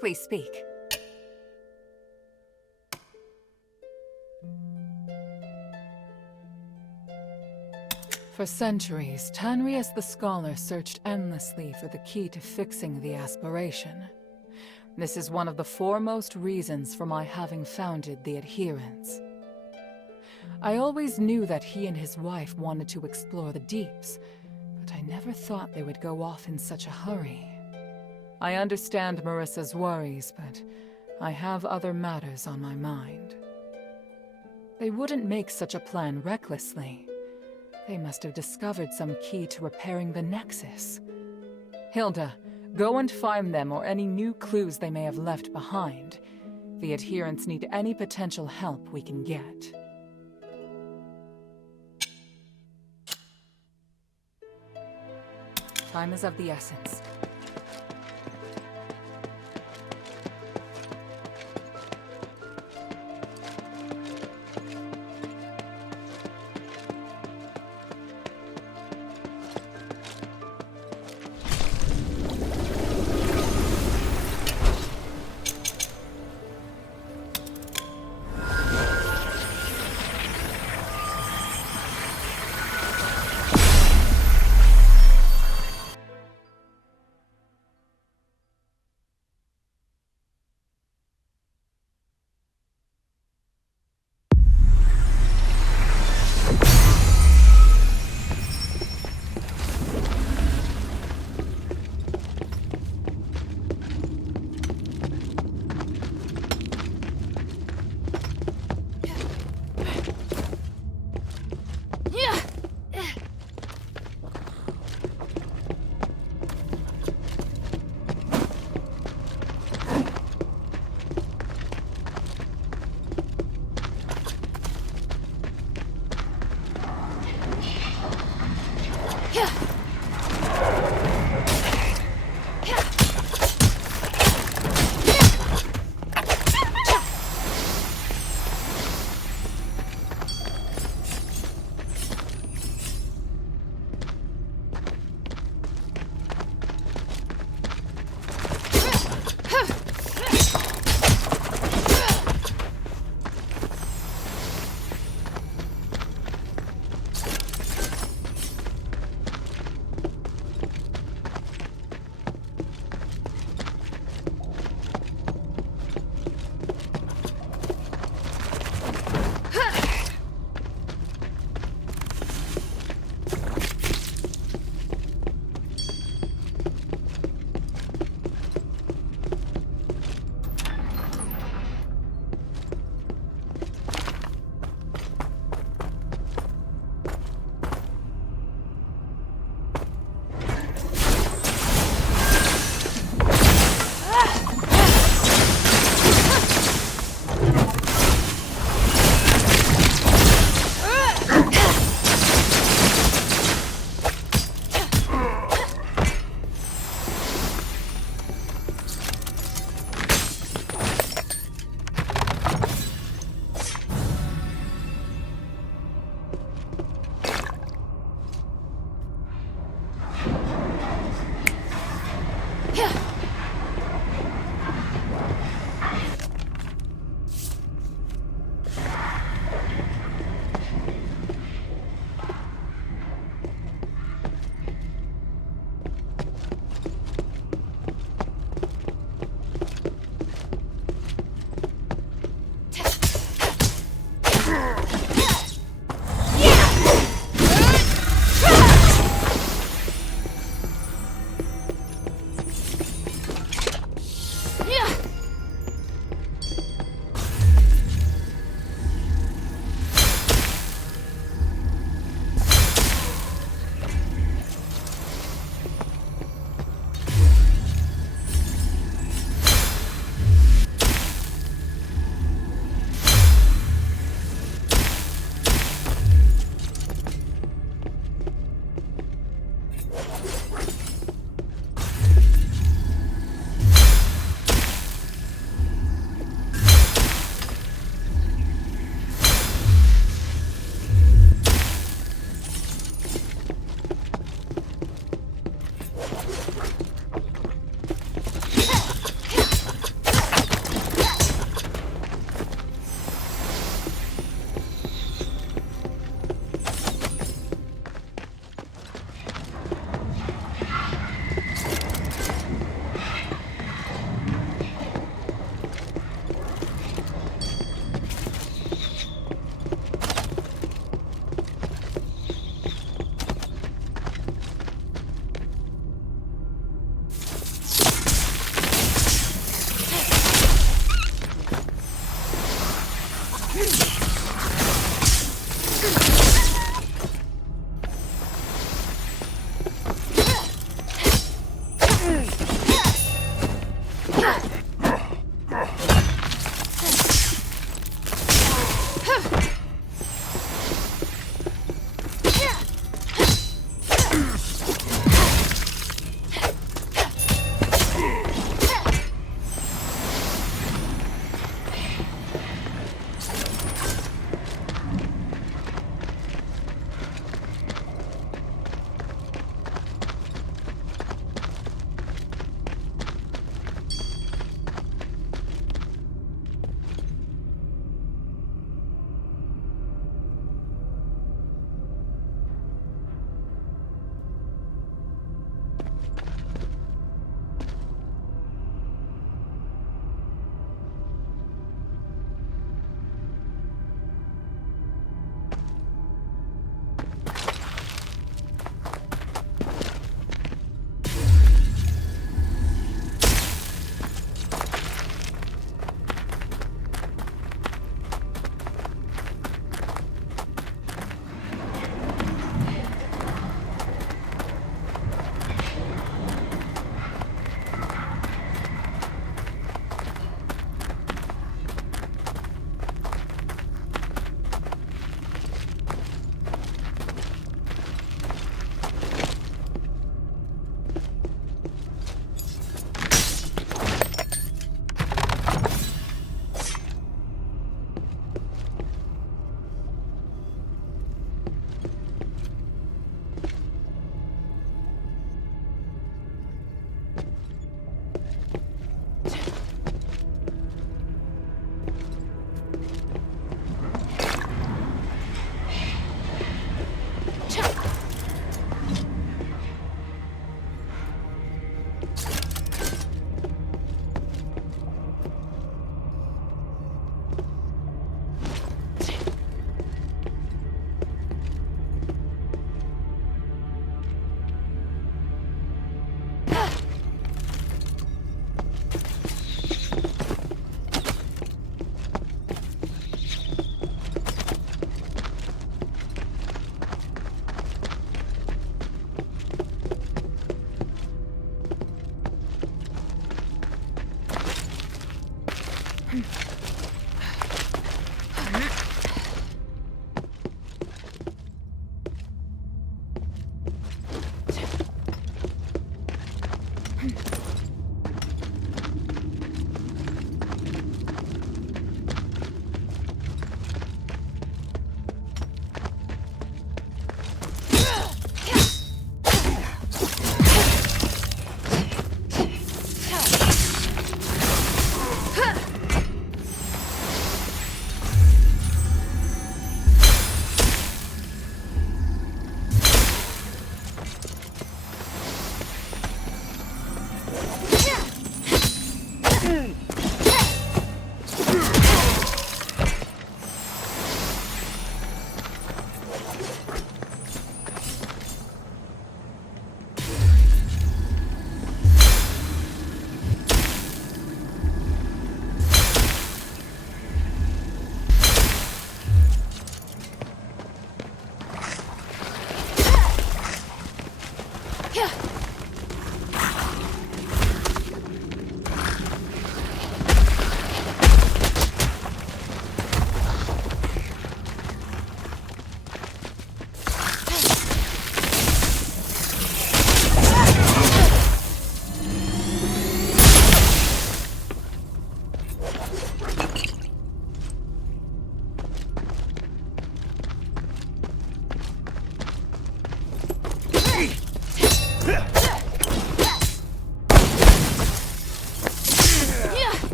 Please speak. For centuries, Tanrius the Scholar searched endlessly for the key to fixing the aspiration. This is one of the foremost reasons for my having founded the Adherents. I always knew that he and his wife wanted to explore the deeps, but I never thought they would go off in such a hurry. I understand Marissa's worries, but I have other matters on my mind. They wouldn't make such a plan recklessly. They must have discovered some key to repairing the Nexus. Hilda, go and find them or any new clues they may have left behind. The Adherents need any potential help we can get. Time is of the essence.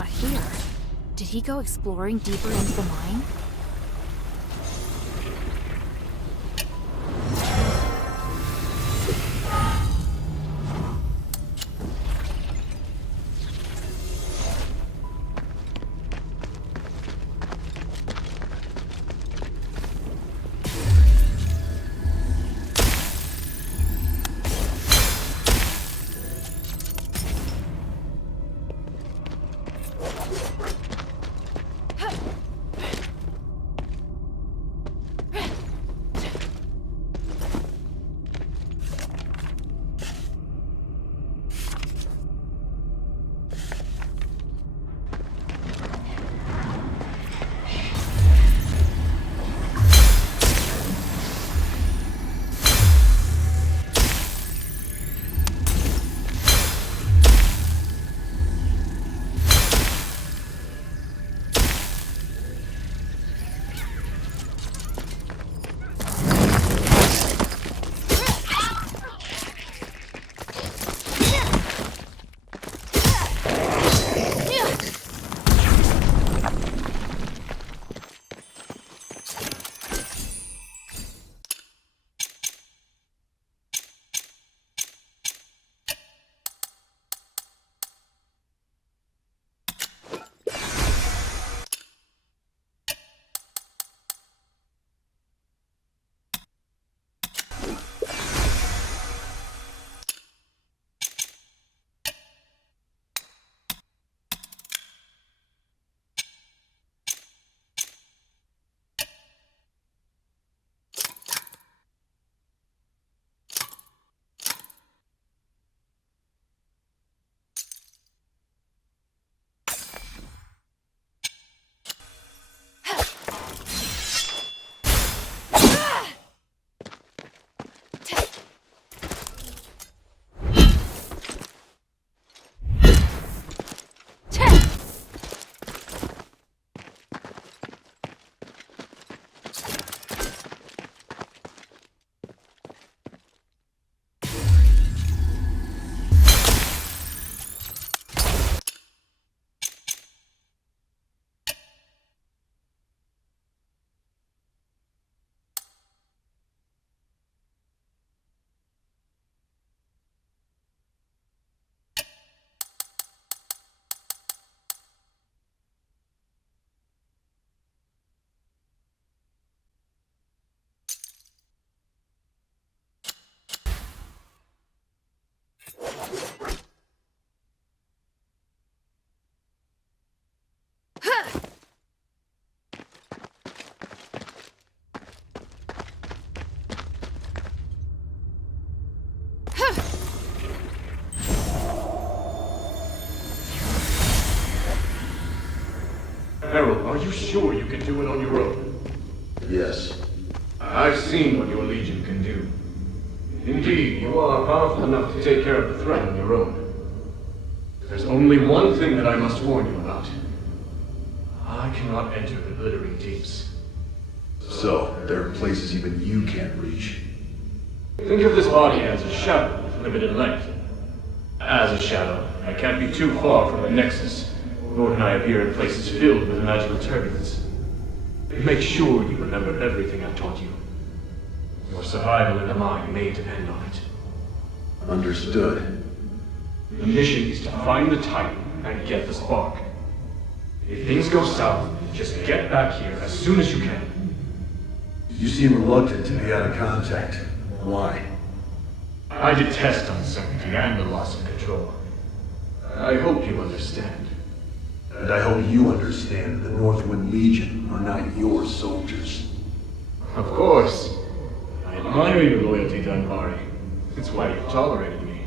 not here. Did he go exploring deeper into the mine? Harold, are you sure you can do it on your own? Yes. I've seen what your Legion can do. Indeed, you are powerful enough to take care of the threat on your own. There's only one thing that I must warn you about. I cannot enter the glittering deeps. So, there are places even you can't reach. Think of this body as a shadow with limited length. As a shadow, I can't be too far from the Nexus, nor can I appear in places filled with magical turbulence. Make sure you remember everything I've taught you. Your survival in the mine may depend on it. Understood. The mission is to find the Titan and get the spark. If things go south, just get back here as soon as you can. You seem reluctant to be out of contact. Why? I detest uncertainty and the loss of control. I hope you understand. And I hope you understand the Northwind Legion are not your soldiers. Of course. I admire your loyalty to Anvari. It's why you've tolerated me.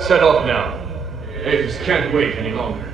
Set off now. Apis can't wait any longer.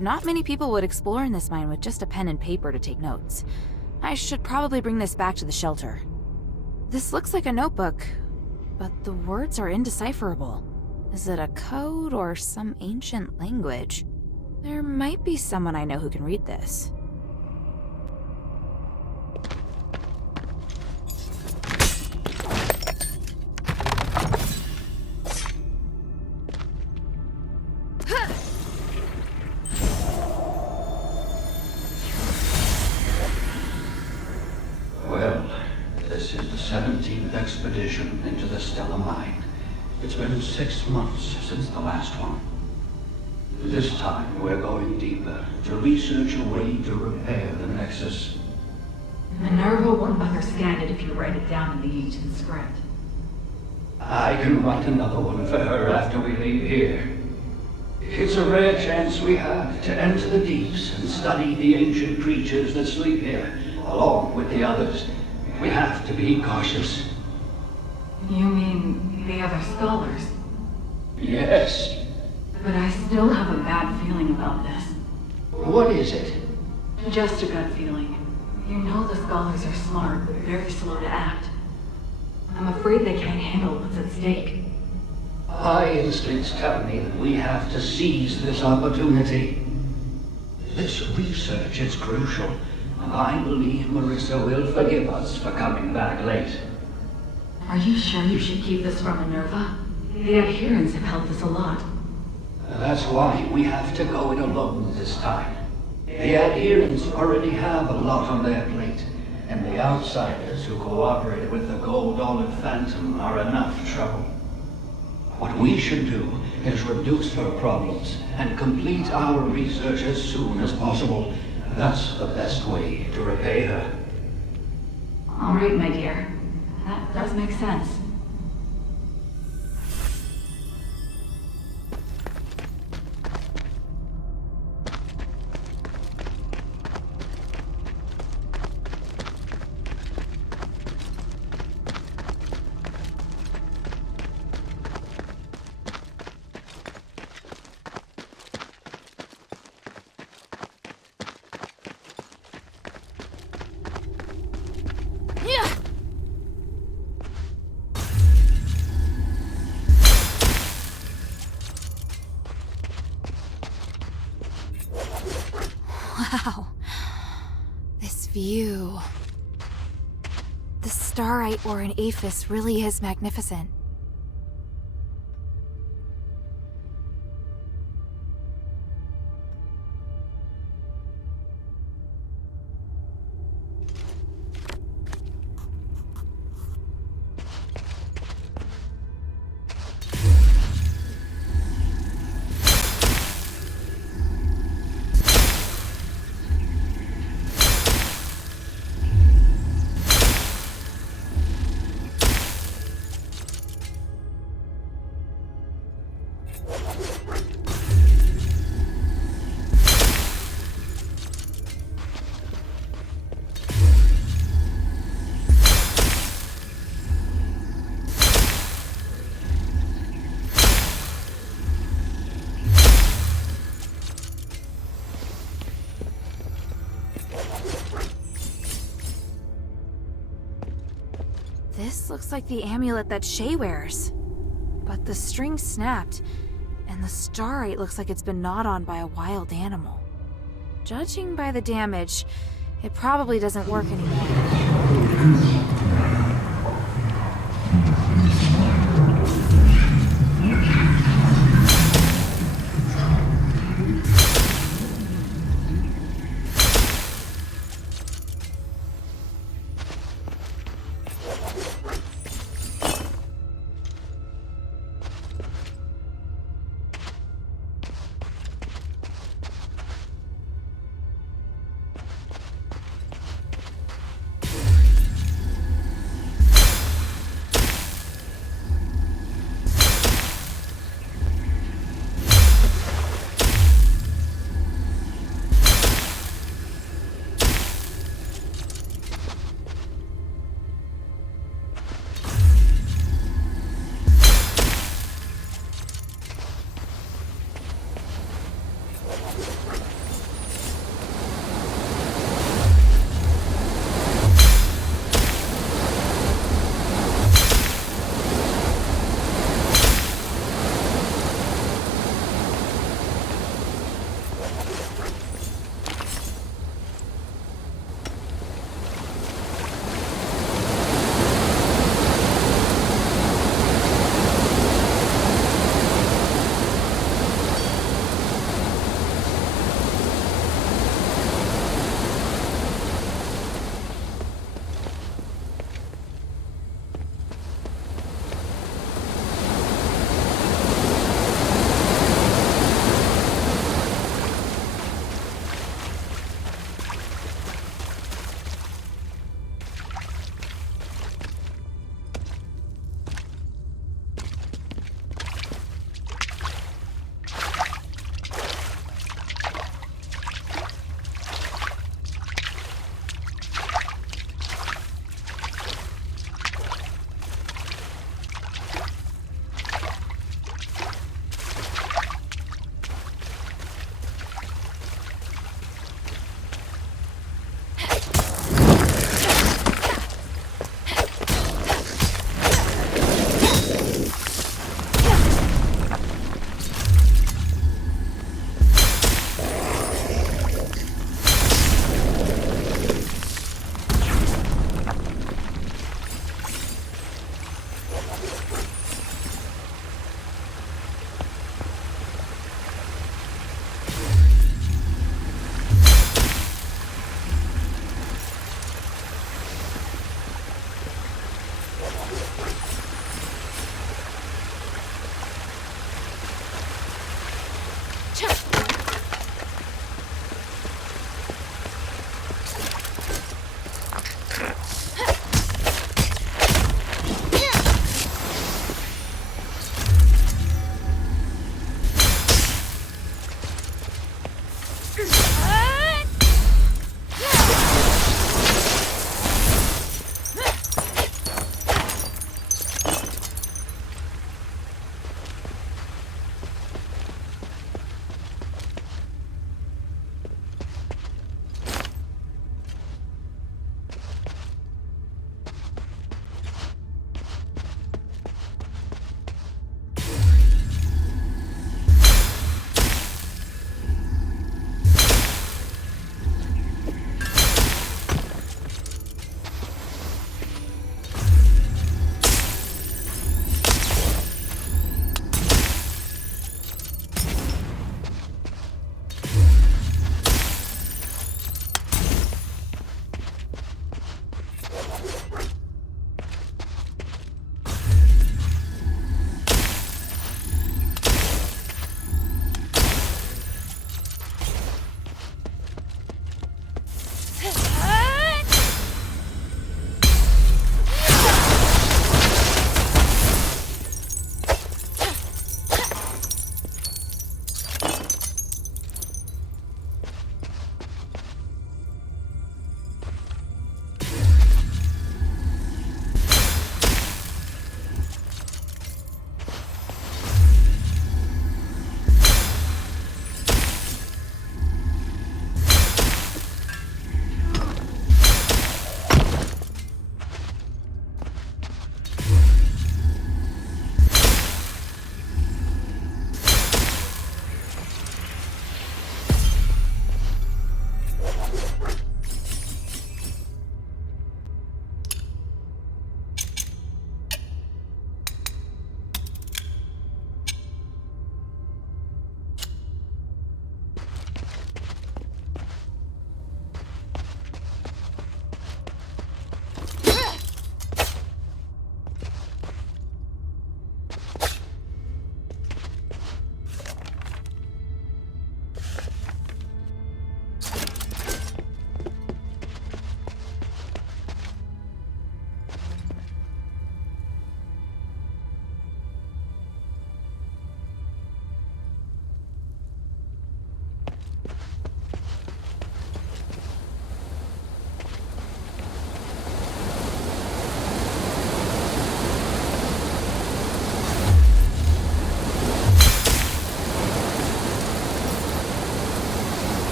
Not many people would explore in this mine with just a pen and paper to take notes. I should probably bring this back to the shelter. This looks like a notebook, but the words are indecipherable. Is it a code or some ancient language? There might be someone I know who can read this. This is the 17th expedition into the Stellar Mine. It's been 6 months since the last one. This time we're going deeper to research a way to repair the Nexus. Minerva won't understand it if you write it down in the ancient script. I can write another one for her after we leave here. It's a rare chance we have to enter the deeps and study the ancient creatures that sleep here, along with the others. We have to be cautious. You mean the other scholars? Yes. But I still have a bad feeling about this. What is it? Just a gut feeling. You know the scholars are smart, but very slow to act. I'm afraid they can't handle what's at stake. My instincts tell me that we have to seize this opportunity. This research is crucial, and I believe Marissa will forgive us for coming back late. Are you sure you should keep this from Minerva? The adherents have helped us a lot. That's why we have to go it alone this time. The adherents already have a lot on their plate, and the outsiders who cooperated with the gold-olive phantom are enough trouble. What we should do is reduce her problems and complete our research as soon as possible. That's the best way to repay her. All right, my dear. That does make sense. Wow. This view. The starite or an aphis really is magnificent. This looks like the amulet that Shay wears. But the string snapped, and the starite looks like it's been gnawed on by a wild animal. Judging by the damage, it probably doesn't work anymore.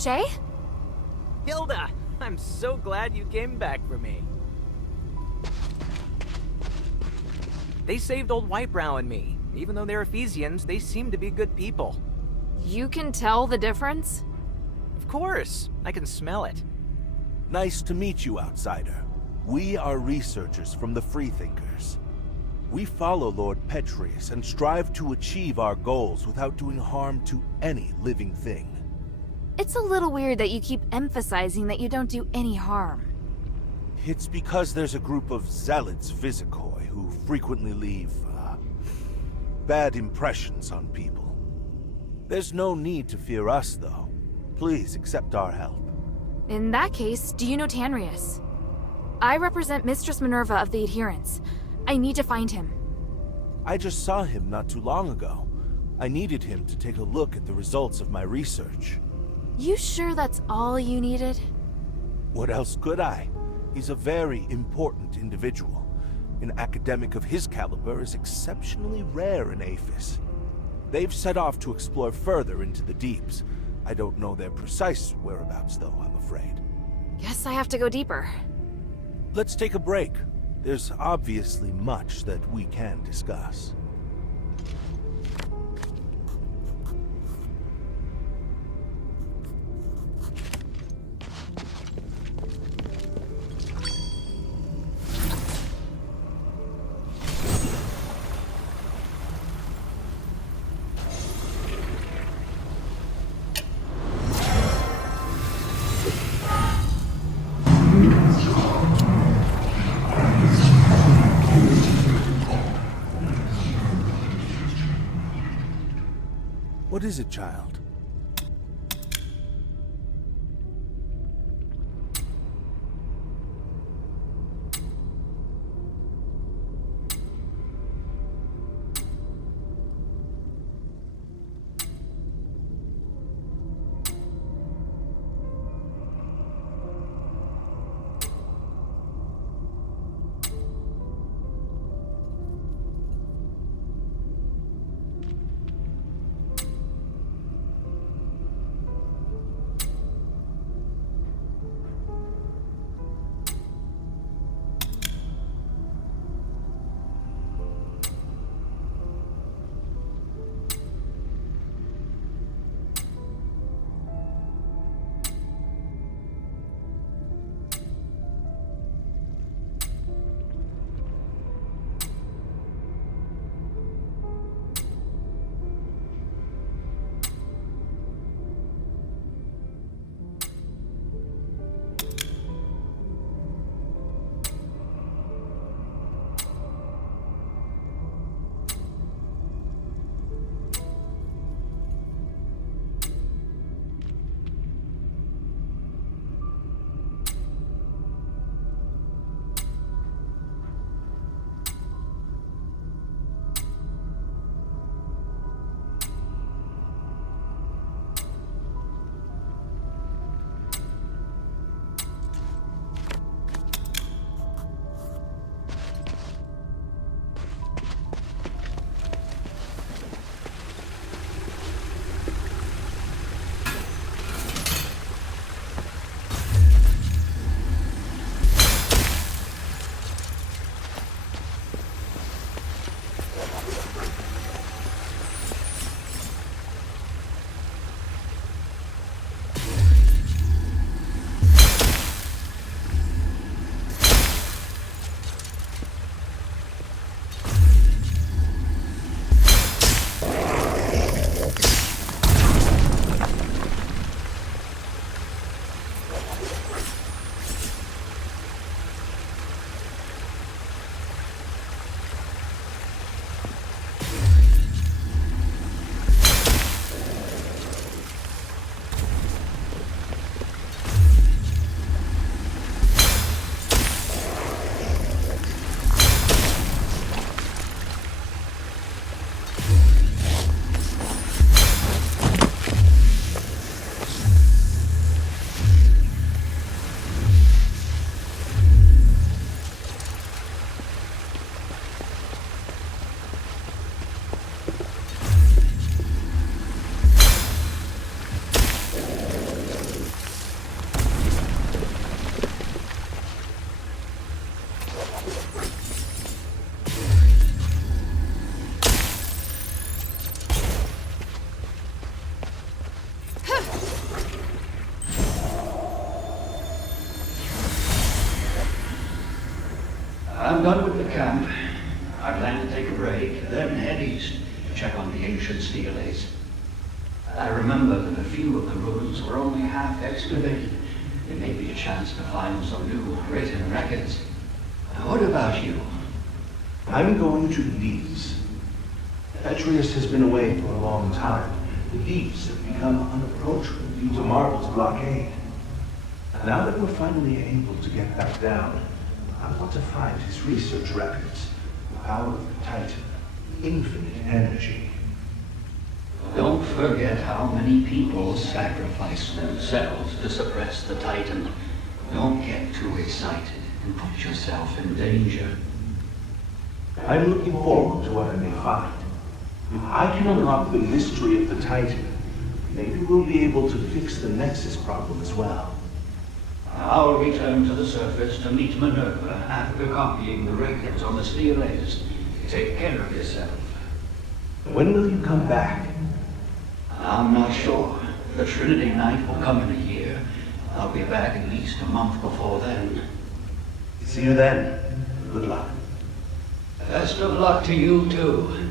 Shay? Hilda! I'm so glad you came back for me. They saved old Whitebrow and me. Even though they're Ephesians, they seem to be good people. You can tell the difference? Of course. I can smell it. Nice to meet you, outsider. We are researchers from the Freethinkers. We follow Lord Petrius and strive to achieve our goals without doing harm to any living thing. It's a little weird that you keep emphasizing that you don't do any harm. It's because there's a group of zealots Vizikoi who frequently leave, bad impressions on people. There's no need to fear us, though. Please accept our help. In that case, do you know Tanrius? I represent Mistress Minerva of the Adherents. I need to find him. I just saw him not too long ago. I needed him to take a look at the results of my research. You sure that's all you needed? What else could I? He's a very important individual. An academic of his caliber is exceptionally rare in Aphis. They've set off to explore further into the deeps. I don't know their precise whereabouts, though, I'm afraid. Guess I have to go deeper. Let's take a break. There's obviously much that we can discuss. What is it, child? I'm done with the camp. I plan to take a break, then head east to check on the ancient steles. I remember that a few of the ruins were only half excavated. There may be a chance to find some new written records. What about you? I'm going to the deeps. Asterigos has been away for a long time. The deeps have become unapproachable due to Marvel's blockade. Now that we're finally able to get back down, I want to find his research records. The power of the Titan. Infinite energy. Don't forget how many people sacrifice themselves to suppress the Titan. Don't get too excited and put yourself in danger. I'm looking forward to what I may find. If I can unlock the mystery of the Titan, maybe we'll be able to fix the Nexus problem as well. I'll return to the surface to meet Minerva after copying the records on the steles. Take care of yourself. When will you come back? I'm not sure. The Trinity Night will come in a year. I'll be back at least a month before then. See you then. Good luck. Best of luck to you, too.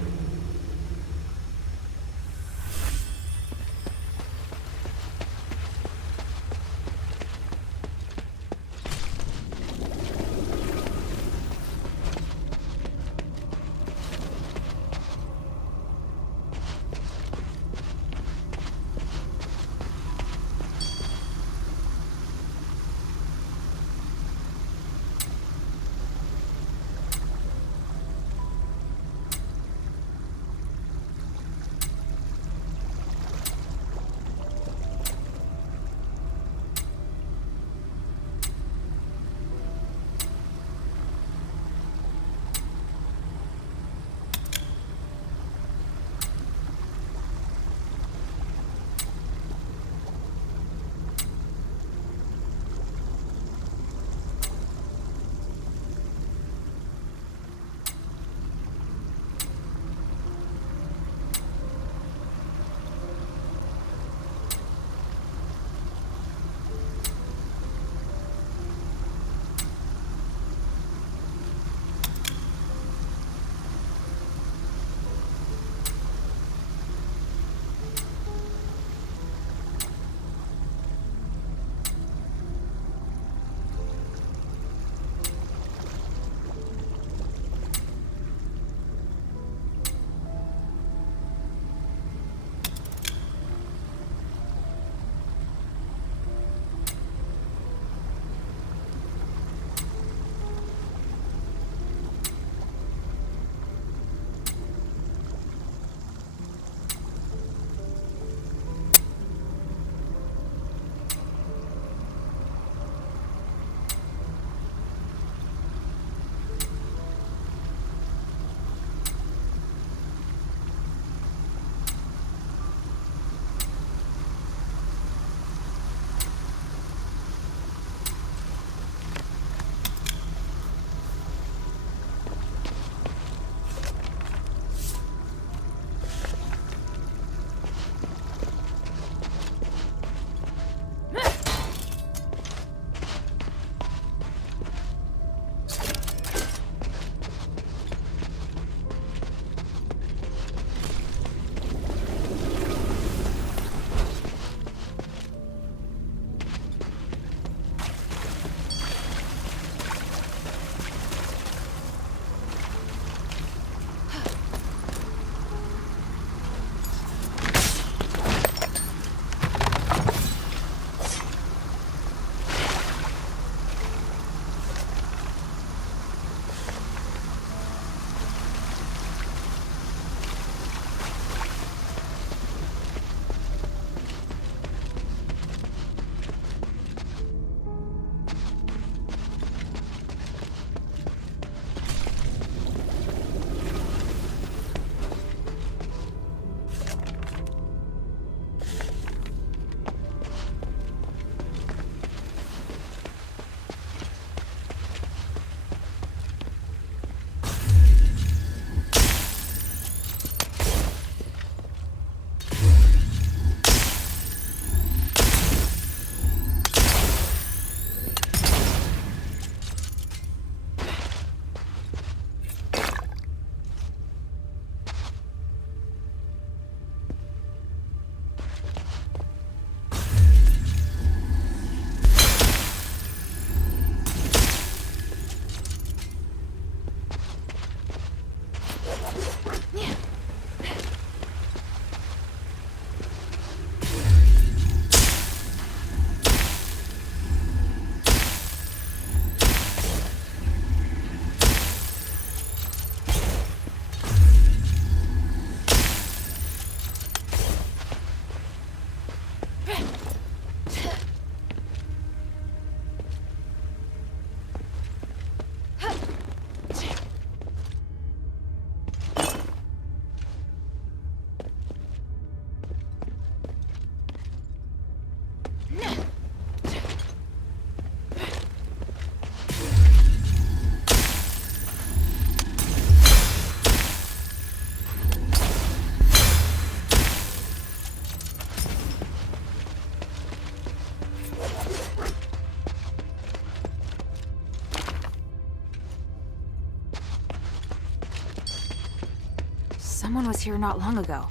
Someone was here not long ago.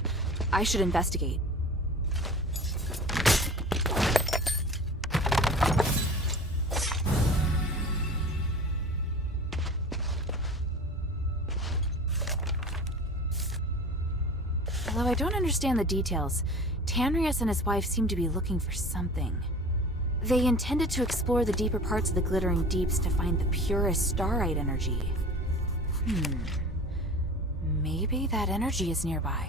I should investigate. Although I don't understand the details, Tanrius and his wife seem to be looking for something. They intended to explore the deeper parts of the glittering deeps to find the purest starite energy. Maybe that energy is nearby.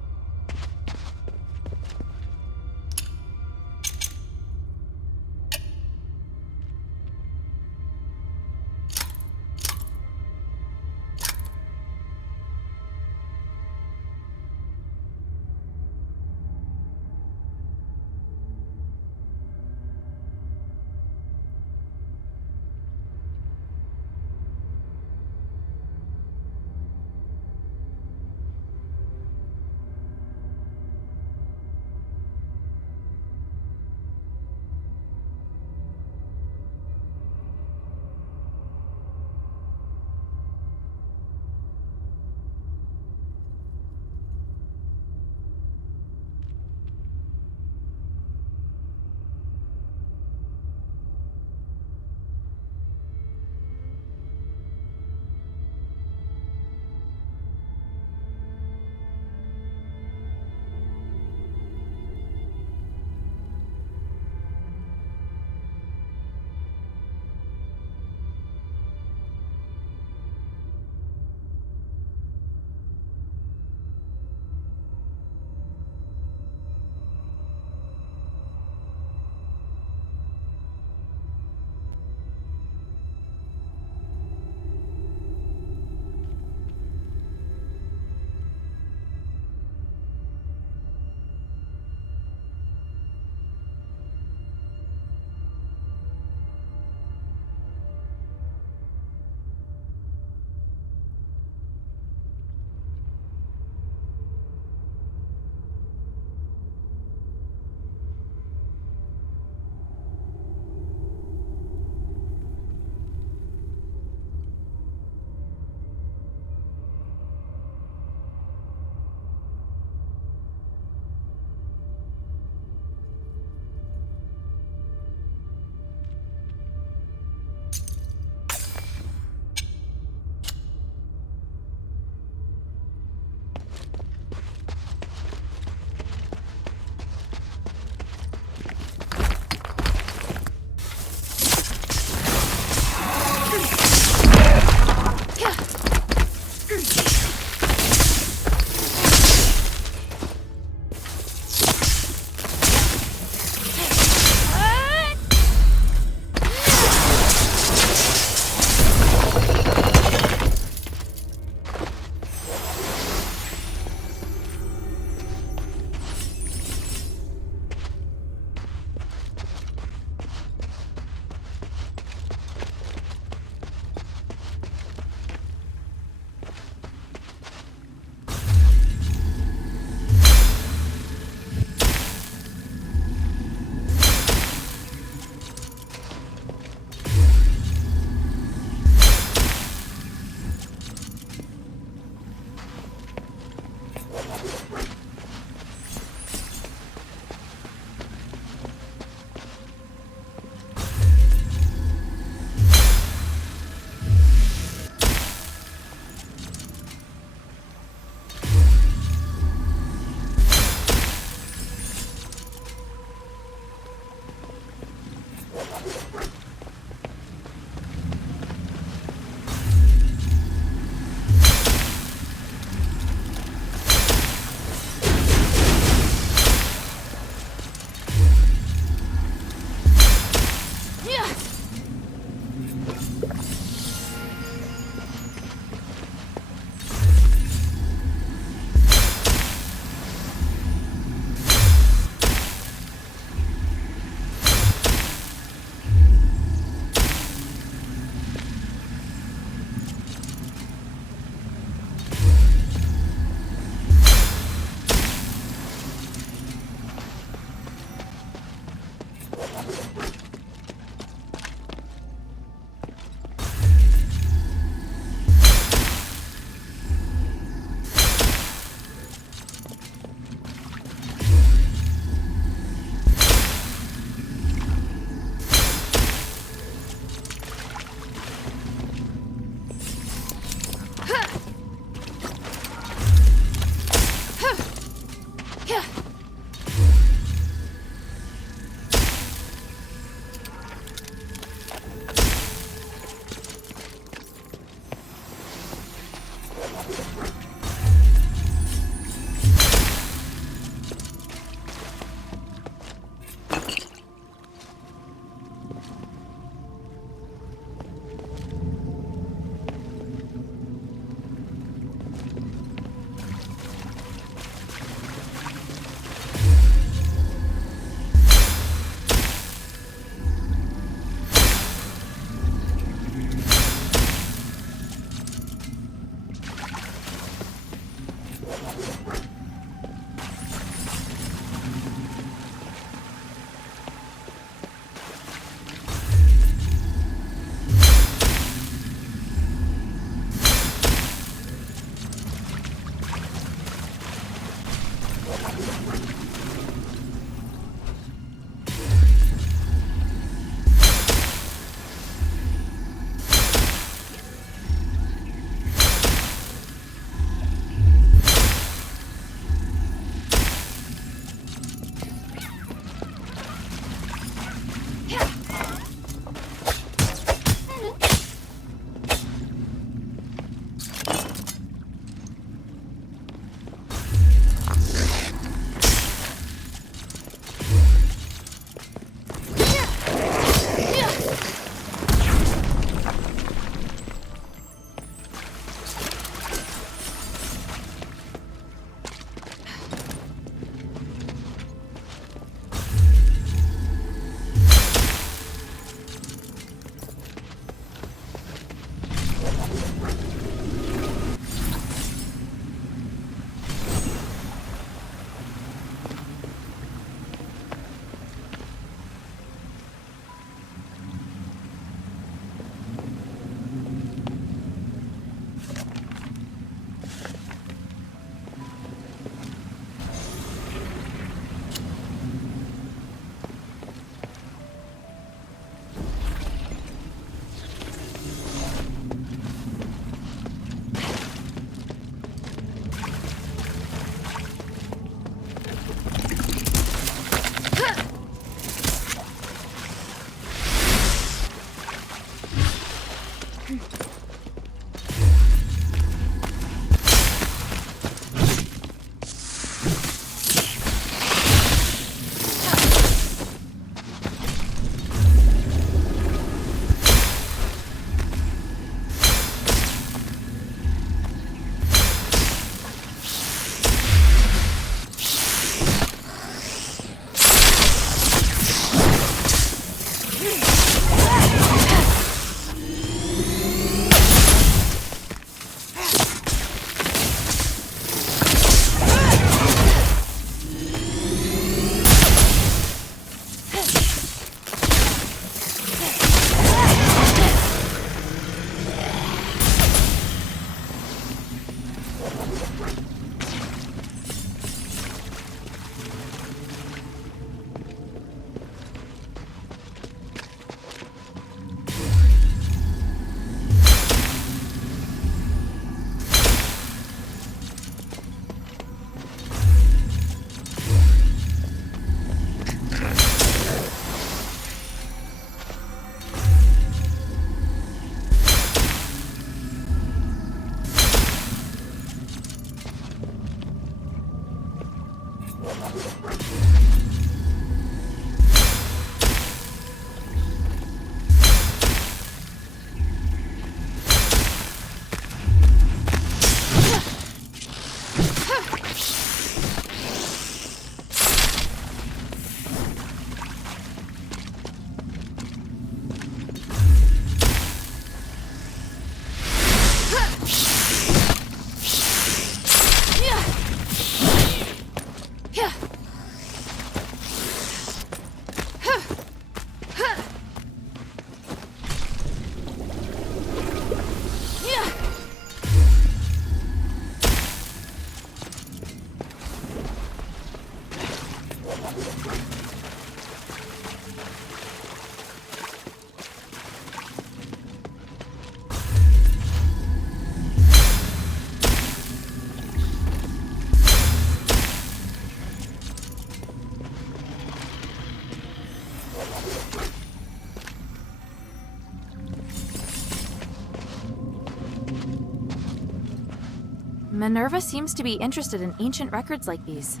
Minerva seems to be interested in ancient records like these.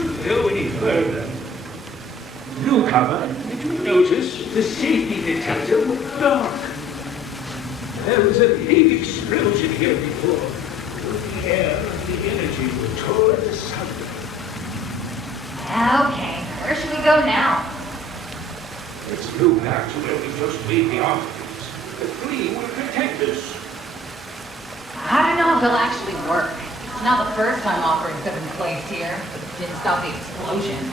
shouldn't go any further. Newcomer, did you notice the safety detector was dark? There was a big explosion here before. The air and the energy were torn asunder. Okay, where should we go now? Let's go back to where we just made the offerings. The flea will protect us. I don't know if it'll actually work. It's not the first time offerings have been placed here. It didn't stop the explosion.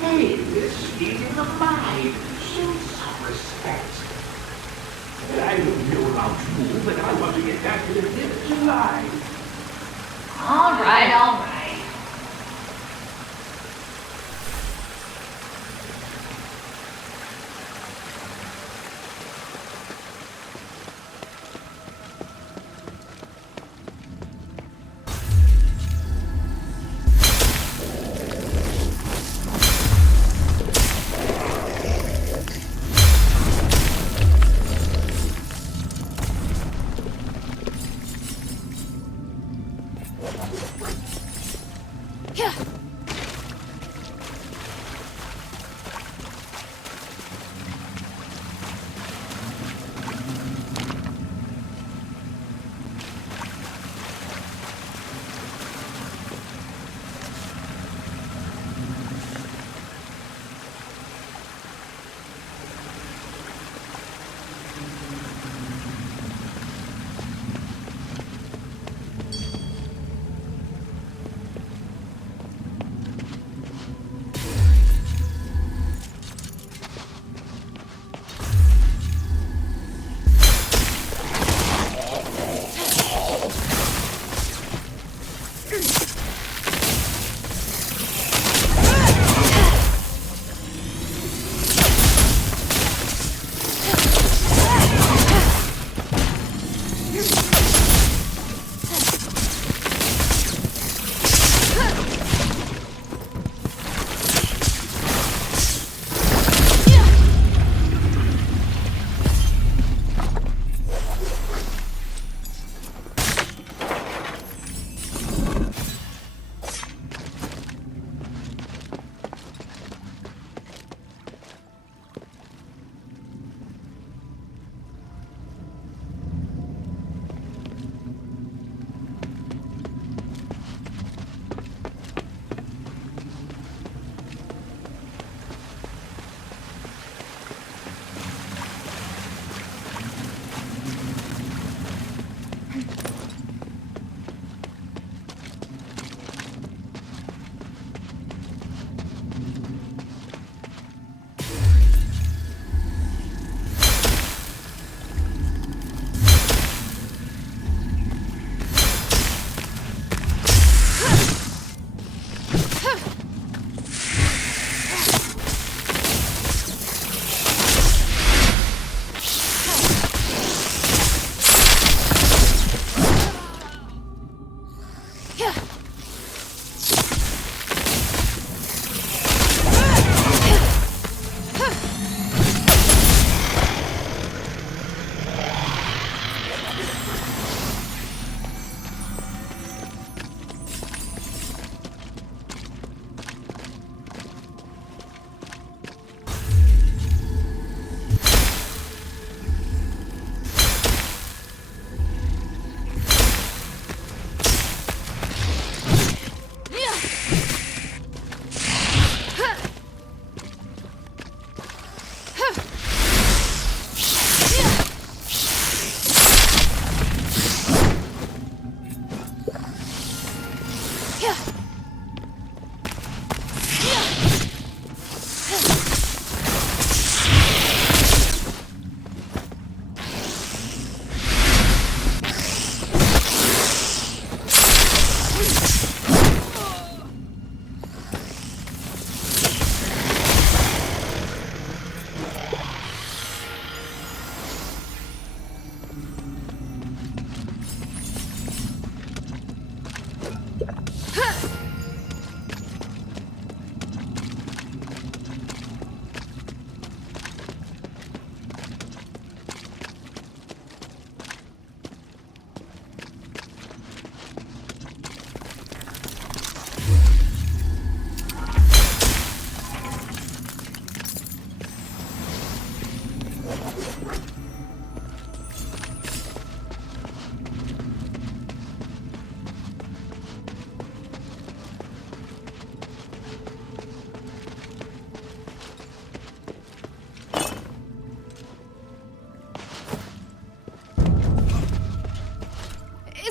Hey, this is in the mind. Show some respect. I don't know about you, but I want to get back to the village alive. All right, all right.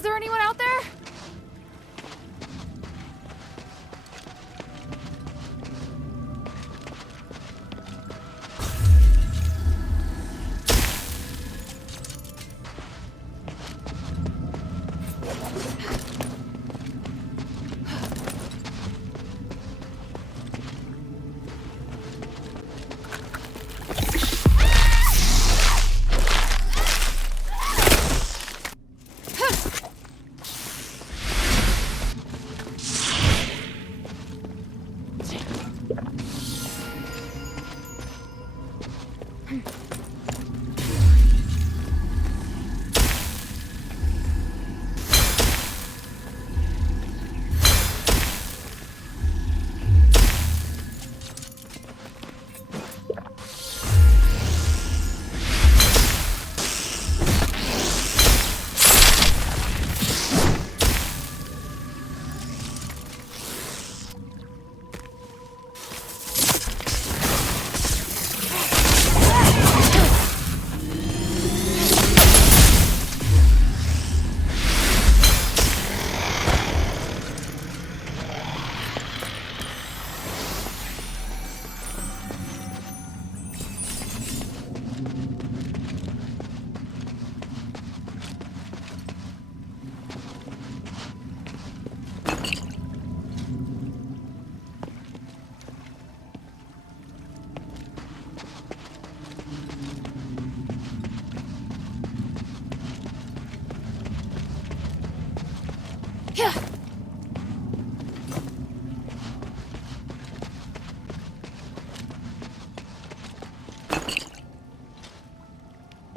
there anyone out there?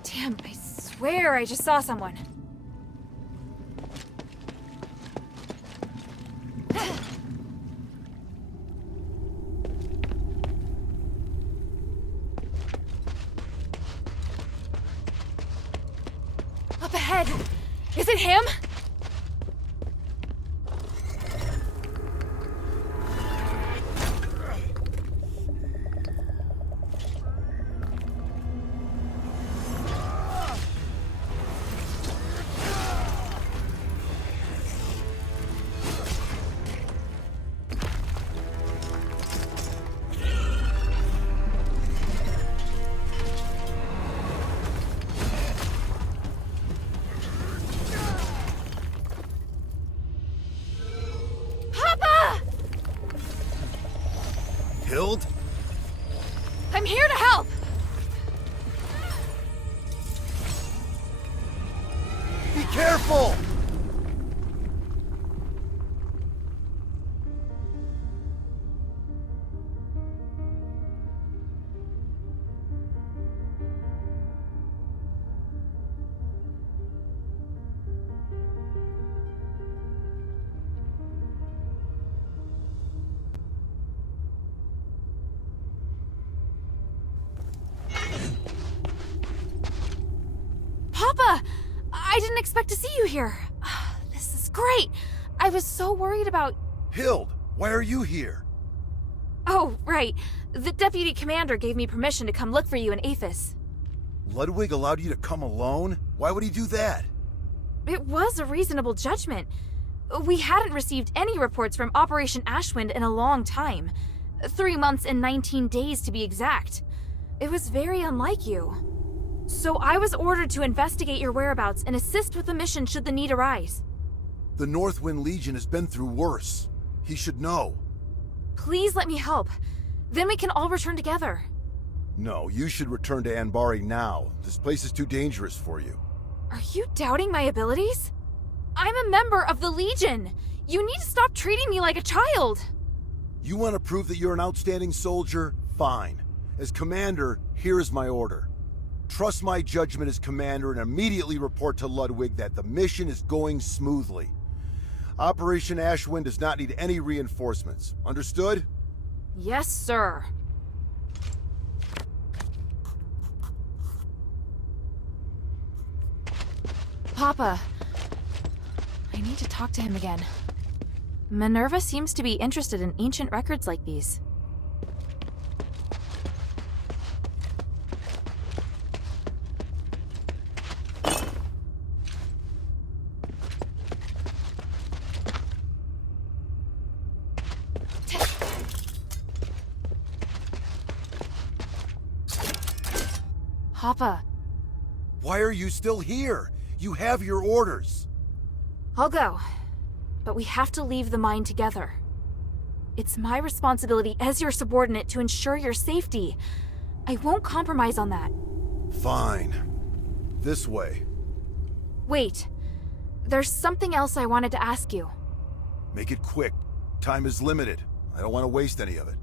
Damn, I swear I just saw someone. Up ahead! Is it him? Hilda? I'm here to help! Be careful! Papa! I didn't expect to see you here. This is great. I was so worried about... Hilda, why are you here? Oh, right. The deputy commander gave me permission to come look for you in Aphis. Ludwig allowed you to come alone? Why would he do that? It was a reasonable judgment. We hadn't received any reports from Operation Ashwind in a long time. 3 months and 19 days to be exact. It was very unlike you. So I was ordered to investigate your whereabouts and assist with the mission should the need arise. The Northwind Legion has been through worse. He should know. Please let me help. Then we can all return together. No, you should return to Anbari now. This place is too dangerous for you. Are you doubting my abilities? I'm a member of the Legion. You need to stop treating me like a child. You want to prove that you're an outstanding soldier? Fine. As commander, here is my order. Trust my judgment as commander and immediately report to Ludwig that the mission is going smoothly. Operation Ashwind does not need any reinforcements. Understood? Yes, sir. Papa, I need to talk to him again. Minerva seems to be interested in ancient records like these. Papa. Why are you still here? You have your orders. I'll go. But we have to leave the mine together. It's my responsibility as your subordinate to ensure your safety. I won't compromise on that. Fine. This way. Wait. There's something else I wanted to ask you. Make it quick. Time is limited. I don't want to waste any of it.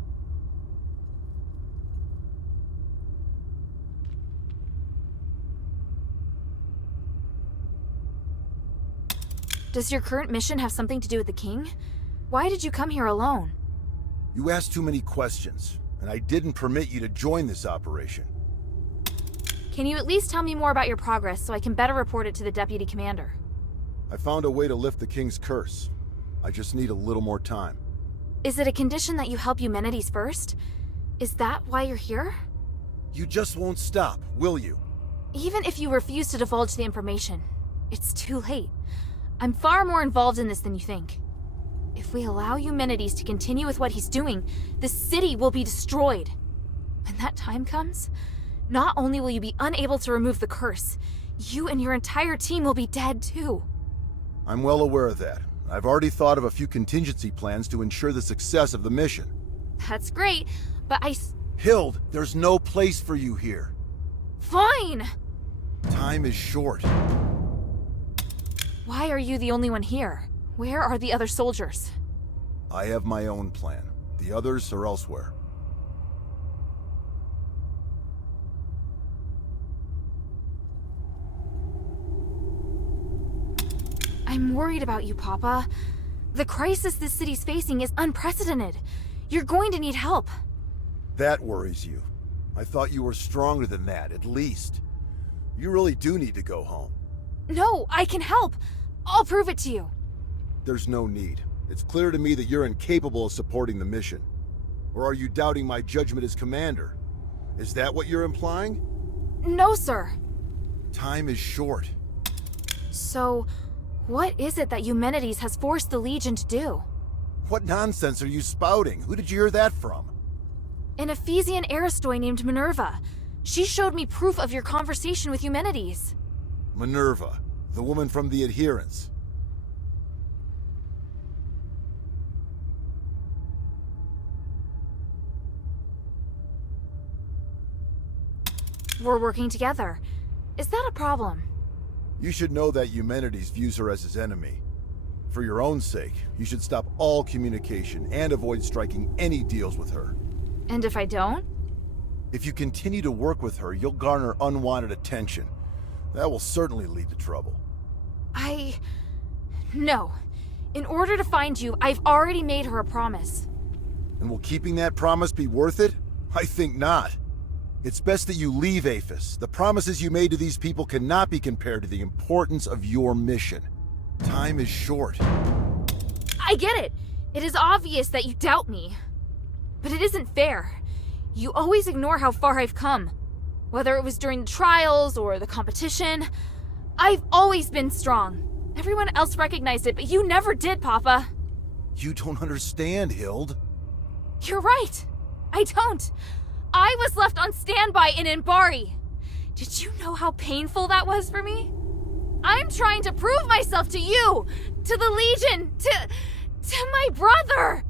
Does your current mission have something to do with the king? Why did you come here alone? You asked too many questions, and I didn't permit you to join this operation. Can you at least tell me more about your progress so I can better report it to the deputy commander? I found a way to lift the king's curse. I just need a little more time. Is it a condition that you help Eumenides first? Is that why you're here? You just won't stop, will you? Even if you refuse to divulge the information, it's too late. I'm far more involved in this than you think. If we allow Eumenides to continue with what he's doing, the city will be destroyed. When that time comes, not only will you be unable to remove the curse, you and your entire team will be dead too. I'm well aware of that. I've already thought of a few contingency plans to ensure the success of the mission. That's great, but Hild, there's no place for you here. Fine! Time is short. Why are you the only one here? Where are the other soldiers? I have my own plan. The others are elsewhere. I'm worried about you, Papa. The crisis this city's facing is unprecedented. You're going to need help. That worries you. I thought you were stronger than that, at least. You really do need to go home. No, I can help. I'll prove it to you. There's no need. It's clear to me that you're incapable of supporting the mission. Or are you doubting my judgment as commander? Is that what you're implying? No, sir. Time is short. So, what is it that Eumenides has forced the Legion to do? What nonsense are you spouting? Who did you hear that from? An Ephesian Aristoi named Minerva. She showed me proof of your conversation with Eumenides. Minerva, the woman from the Adherents. We're working together. Is that a problem? You should know that Eumenides views her as his enemy. For your own sake, you should stop all communication and avoid striking any deals with her. And if I don't? If you continue to work with her, you'll garner unwanted attention. That will certainly lead to trouble. No. In order to find you, I've already made her a promise. And will keeping that promise be worth it? I think not. It's best that you leave Aphis. The promises you made to these people cannot be compared to the importance of your mission. Time is short. I get it. It is obvious that you doubt me. But it isn't fair. You always ignore how far I've come. Whether it was during the trials or the competition, I've always been strong. Everyone else recognized it, but you never did, Papa. You don't understand, Hild. You're right. I don't. I was left on standby in Anbari. Did you know how painful that was for me? I'm trying to prove myself to you, to the Legion, to my brother.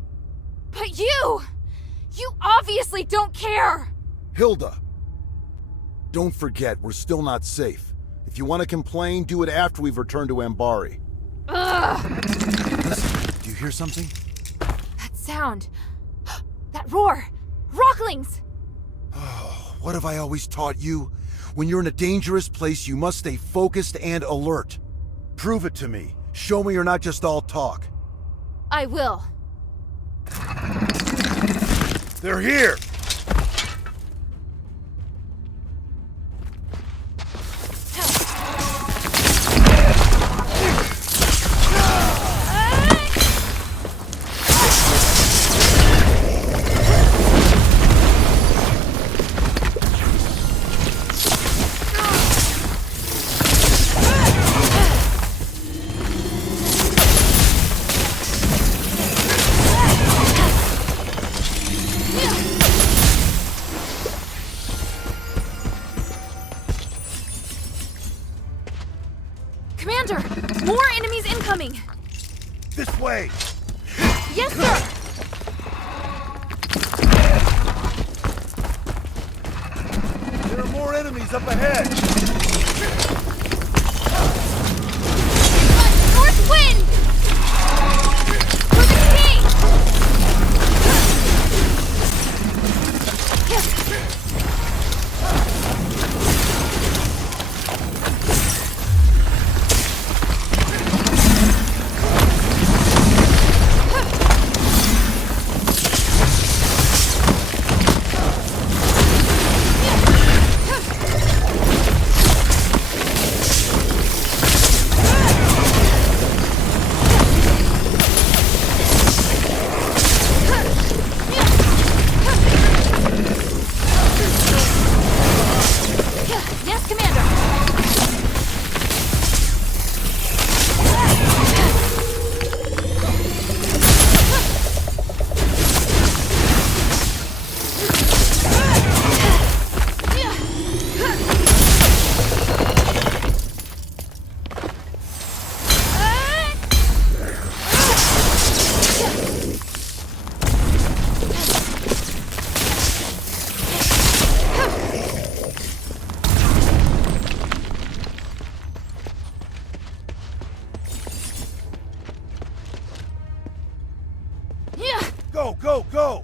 But you obviously don't care. Hilda, don't forget, we're still not safe. If you want to complain, do it after we've returned to Anbari. Ugh. Listen, do you hear something? That sound. That roar. Rocklings! Oh, what have I always taught you? When you're in a dangerous place, you must stay focused and alert. Prove it to me. Show me you're not just all talk. I will. They're here! Commander! More enemies incoming! This way! Yes, sir! There are more enemies up ahead! North wind! For the king! Go, go, go!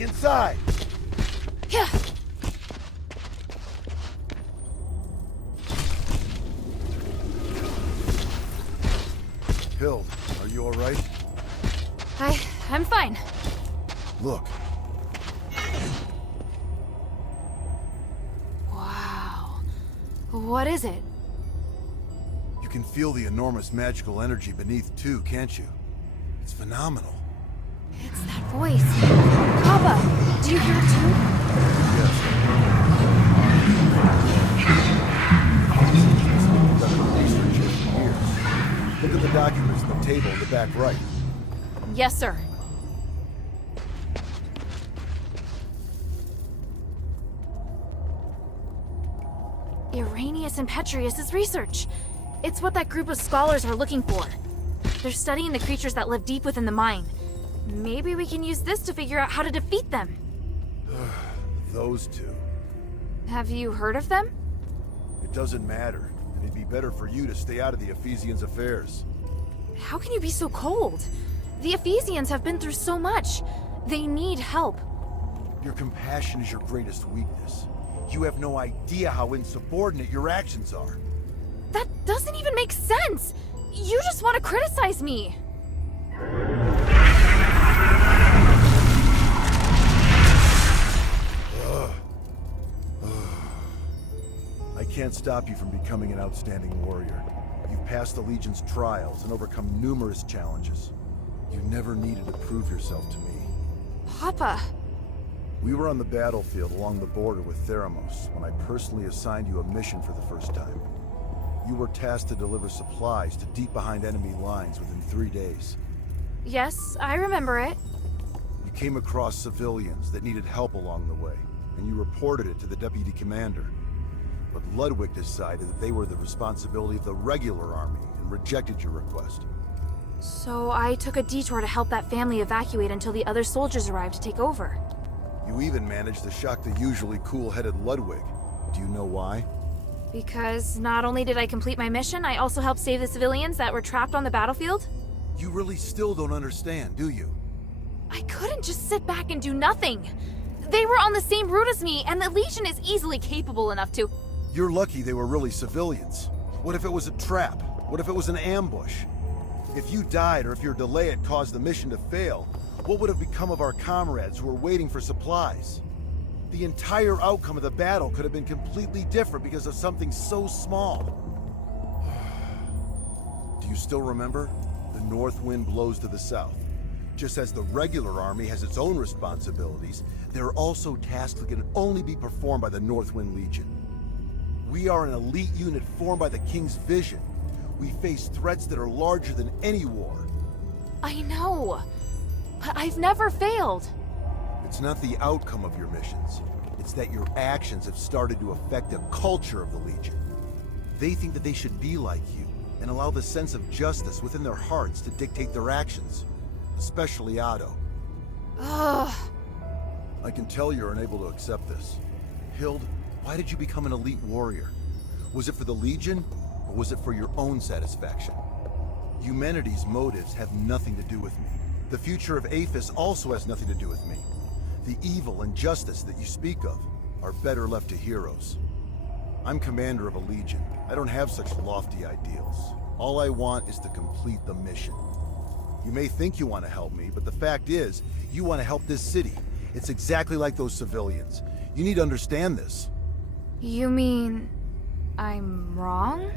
Inside! Yeah. Hilda, are you alright? I'm fine. Look. Wow. What is it? You can feel the enormous magical energy beneath too, can't you? It's phenomenal. It's that voice. Papa, do you hear it too? Yes. Look at the documents on the table in the back right. Yes, sir. Irenaeus and Petrius' research. It's what that group of scholars are looking for. They're studying the creatures that live deep within the mine. Maybe we can use this to figure out how to defeat them. Those two. Have you heard of them? It doesn't matter. It'd be better for you to stay out of the Ephesians' affairs. How can you be so cold? The Ephesians have been through so much. They need help. Your compassion is your greatest weakness. You have no idea how insubordinate your actions are. That doesn't even make sense! You just want to criticize me! I can't stop you from becoming an outstanding warrior. You've passed the Legion's trials and overcome numerous challenges. You never needed to prove yourself to me. Papa! We were on the battlefield along the border with Theramos when I personally assigned you a mission for the first time. You were tasked to deliver supplies to deep behind enemy lines within 3 days. Yes, I remember it. You came across civilians that needed help along the way, and you reported it to the deputy commander. But Ludwig decided that they were the responsibility of the regular army and rejected your request. So I took a detour to help that family evacuate until the other soldiers arrived to take over. You even managed to shock the usually cool-headed Ludwig. Do you know why? Because not only did I complete my mission, I also helped save the civilians that were trapped on the battlefield? You really still don't understand, do you? I couldn't just sit back and do nothing. They were on the same route as me, and the Legion is easily capable enough to... You're lucky they were really civilians. What if it was a trap? What if it was an ambush? If you died or if your delay had caused the mission to fail, what would have become of our comrades who were waiting for supplies? The entire outcome of the battle could have been completely different because of something so small. Do you still remember? The north wind blows to the south. Just as the regular army has its own responsibilities, there are also tasks that can only be performed by the Northwind Legion. We are an elite unit formed by the King's vision. We face threats that are larger than any war. I know, but I've never failed. It's not the outcome of your missions. It's that your actions have started to affect the culture of the Legion. They think that they should be like you, and allow the sense of justice within their hearts to dictate their actions. Especially Otto. Ugh. I can tell you're unable to accept this. Hilda, why did you become an elite warrior? Was it for the Legion, or was it for your own satisfaction? Humanity's motives have nothing to do with me. The future of Aphis also has nothing to do with me. The evil and justice that you speak of are better left to heroes. I'm commander of a Legion. I don't have such lofty ideals. All I want is to complete the mission. You may think you want to help me, but the fact is, you want to help this city. It's exactly like those civilians. You need to understand this. You mean... I'm wrong?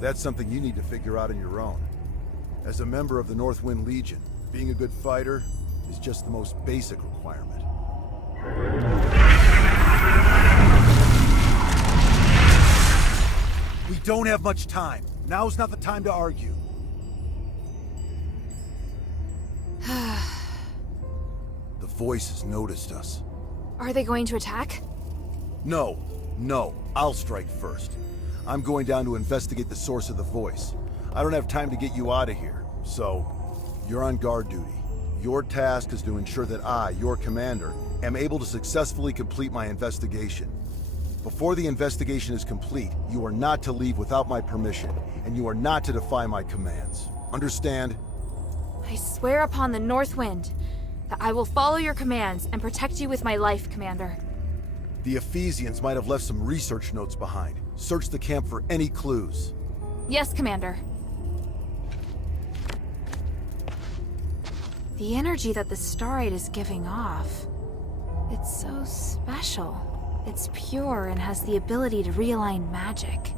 That's something you need to figure out on your own. As a member of the Northwind Legion, being a good fighter is just the most basic requirement. We don't have much time. Now's not the time to argue. The voices noticed us. Are they going to attack? No. I'll strike first. I'm going down to investigate the source of the voice. I don't have time to get you out of here, so you're on guard duty. Your task is to ensure that I, your commander, am able to successfully complete my investigation. Before the investigation is complete, you are not to leave without my permission, and you are not to defy my commands. Understand? I swear upon the North Wind that I will follow your commands and protect you with my life, Commander. The Ephesians might have left some research notes behind. Search the camp for any clues. Yes, Commander. The energy that the Starite is giving off, it's so special. It's pure and has the ability to realign magic.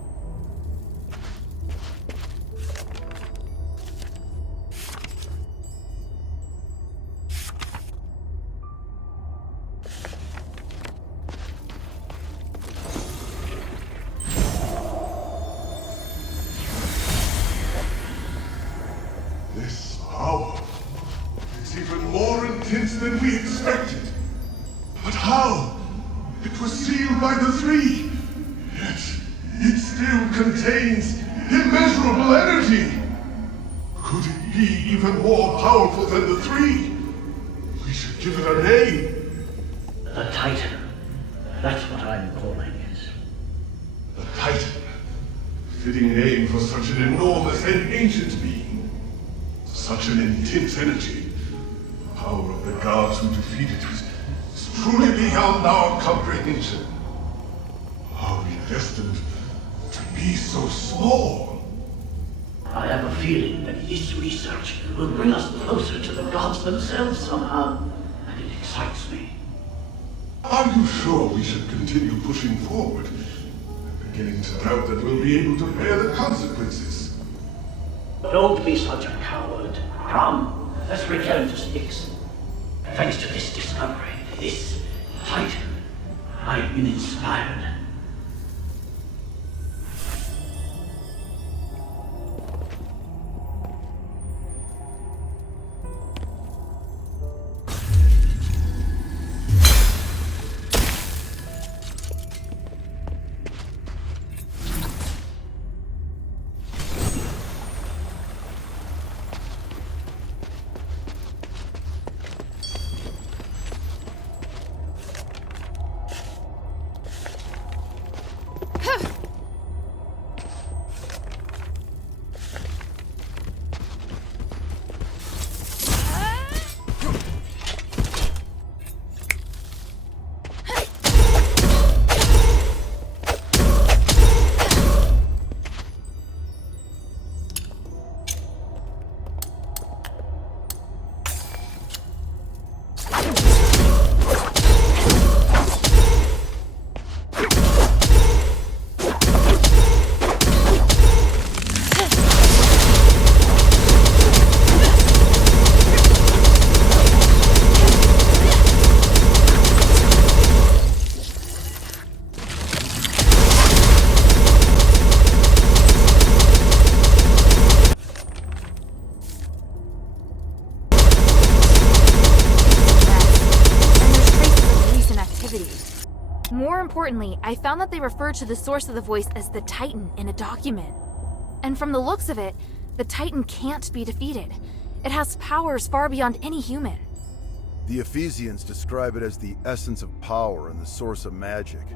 This power is even more intense than we expected. But how? It was sealed by the three. Yet, it still contains immeasurable energy. Could it be even more powerful than the three? We should give it a name. The Titan. That's what I'm calling it. The Titan. Fitting name for such an enormous and ancient being. Such an intense energy. The power of the gods who defeated it is truly beyond our comprehension. Are we destined to be so small? I have a feeling that this research will bring us closer to the gods themselves somehow, and it excites me. Are you sure we should continue pushing forward? I'm beginning to doubt that we'll be able to bear the consequences. Don't be such a coward. Come, let's return to Styx. Thanks to this discovery, this Titan, I've been inspired. importantly, I found that they refer to the source of the voice as the Titan in a document. And from the looks of it, the Titan can't be defeated. It has powers far beyond any human. The Ephesians describe it as the essence of power and the source of magic.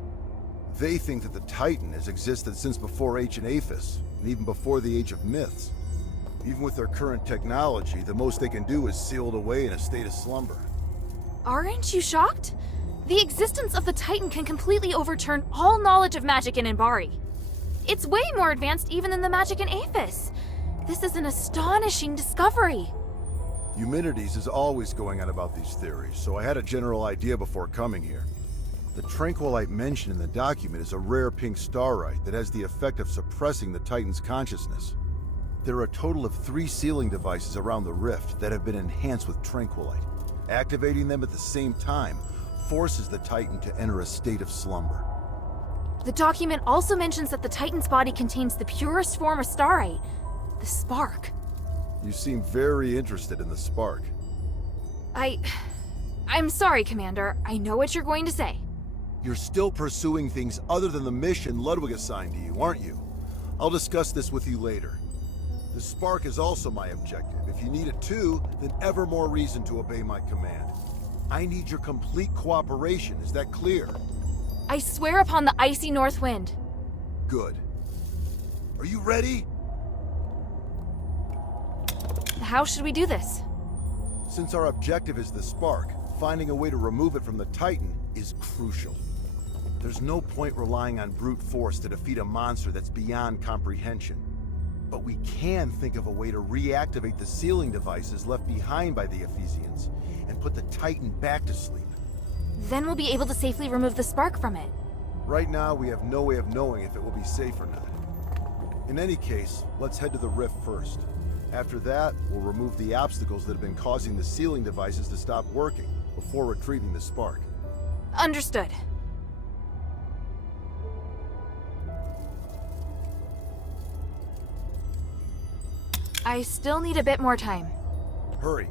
They think that the Titan has existed since before ancient Aphis, and even before the age of myths. Even with their current technology, the most they can do is seal it away in a state of slumber. Aren't you shocked? The existence of the Titan can completely overturn all knowledge of magic in Inbari. It's way more advanced even than the magic in Aphis. This is an astonishing discovery. Eumenides is always going on about these theories, so I had a general idea before coming here. The tranquilite mentioned in the document is a rare pink starite that has the effect of suppressing the Titan's consciousness. There are a total of 3 sealing devices around the rift that have been enhanced with tranquilite. Activating them at the same time forces the Titan to enter a state of slumber. The document also mentions that the Titan's body contains the purest form of starite, the spark. You seem very interested in the spark. I'm sorry, Commander. I know what you're going to say. You're still pursuing things other than the mission Ludwig assigned to you, aren't you? I'll discuss this with you later. The spark is also my objective. If you need it too, then ever more reason to obey my command. I need your complete cooperation, is that clear? I swear upon the icy north wind. Good. Are you ready? How should we do this? Since our objective is the spark, finding a way to remove it from the Titan is crucial. There's no point relying on brute force to defeat a monster that's beyond comprehension. But we can think of a way to reactivate the sealing devices left behind by the Ephesians and put the Titan back to sleep. Then we'll be able to safely remove the spark from it. Right now, we have no way of knowing if it will be safe or not. In any case, let's head to the rift first. After that, we'll remove the obstacles that have been causing the sealing devices to stop working before retrieving the spark. Understood. I still need a bit more time. Hurry.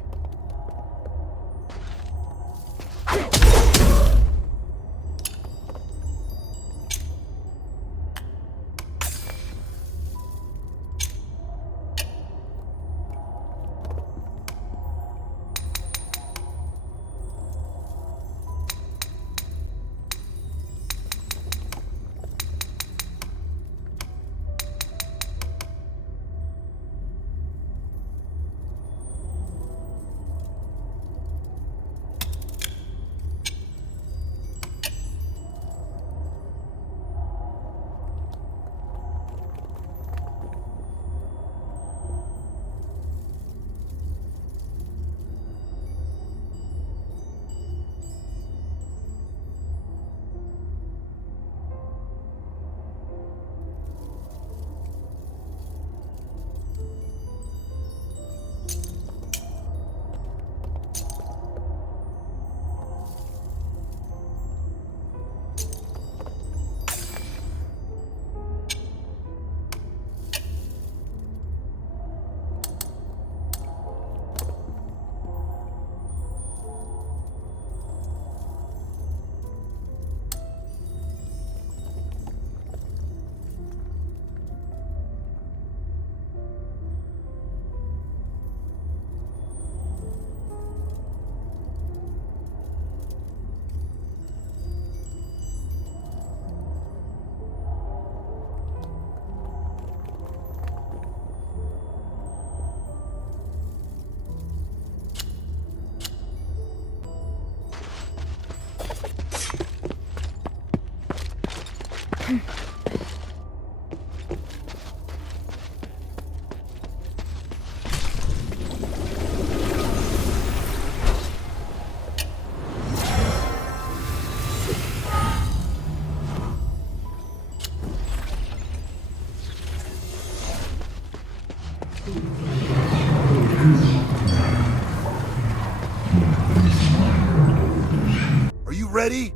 Are you ready?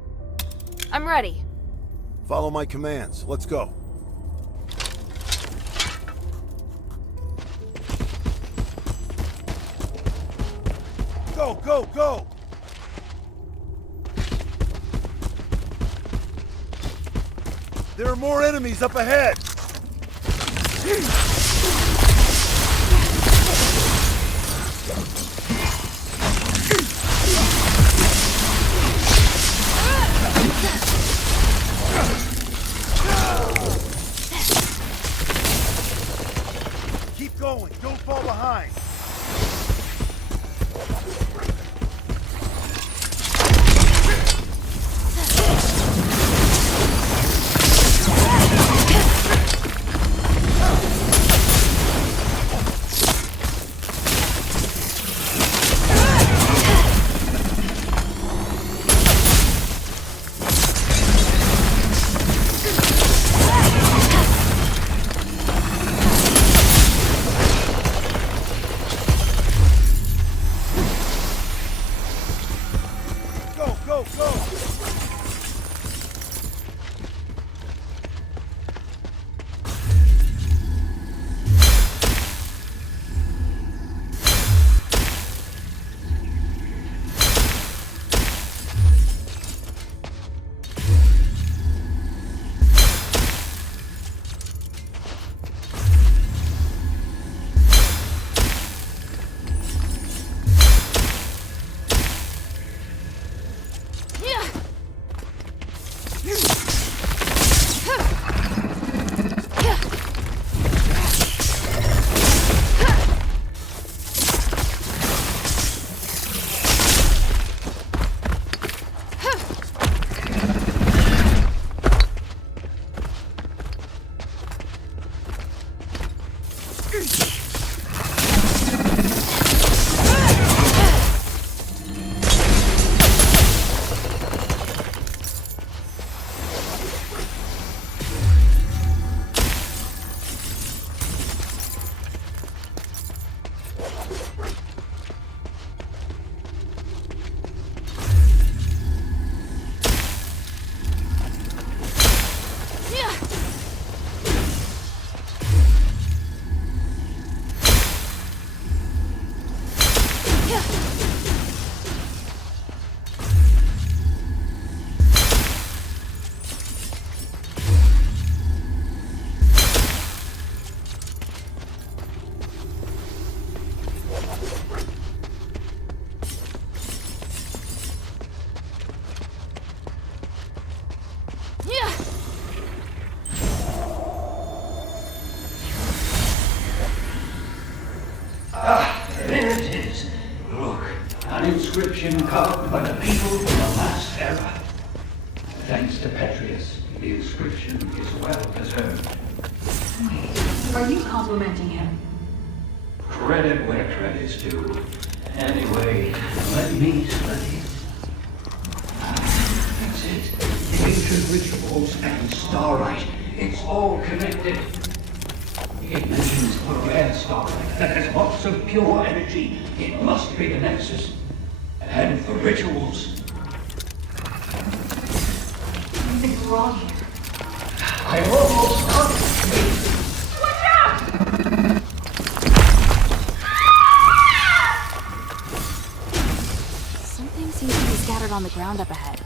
I'm ready. Follow my commands. Let's go. Go, go, go! There are more enemies up ahead! Keep going, don't fall behind! Inscription carved by the people in the last era. Thanks to Petrius, the inscription is well deserved. Wait, are you complimenting him? Credit where credit's due. Anyway, let me study it. That's it. Ancient rituals and starlight. It's all connected. It mentions a rare starlight that has lots of pure energy. It must be the Nexus. And the rituals. Something's wrong here. I almost got it. Watch out! Something seems to be scattered on the ground up ahead.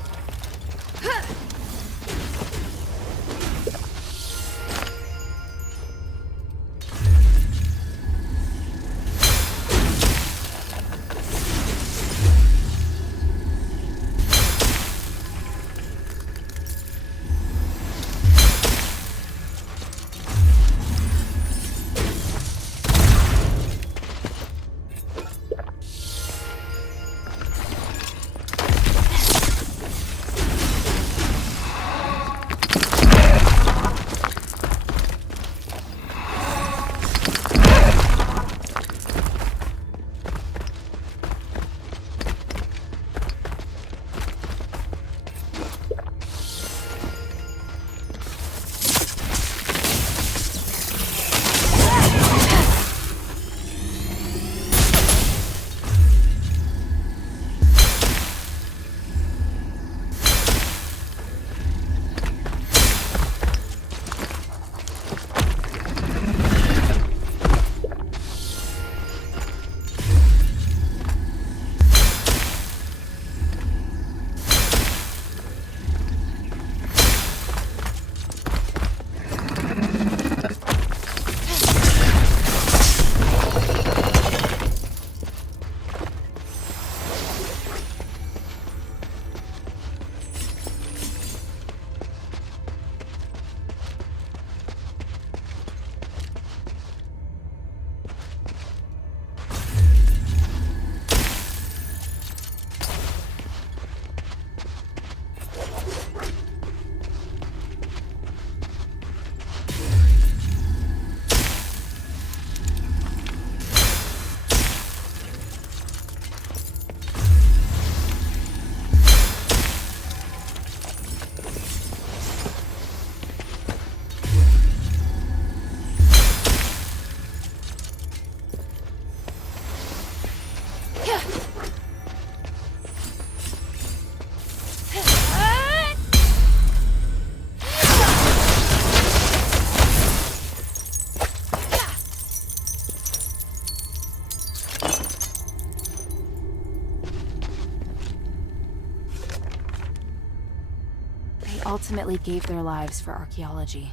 Ultimately gave their lives for archaeology.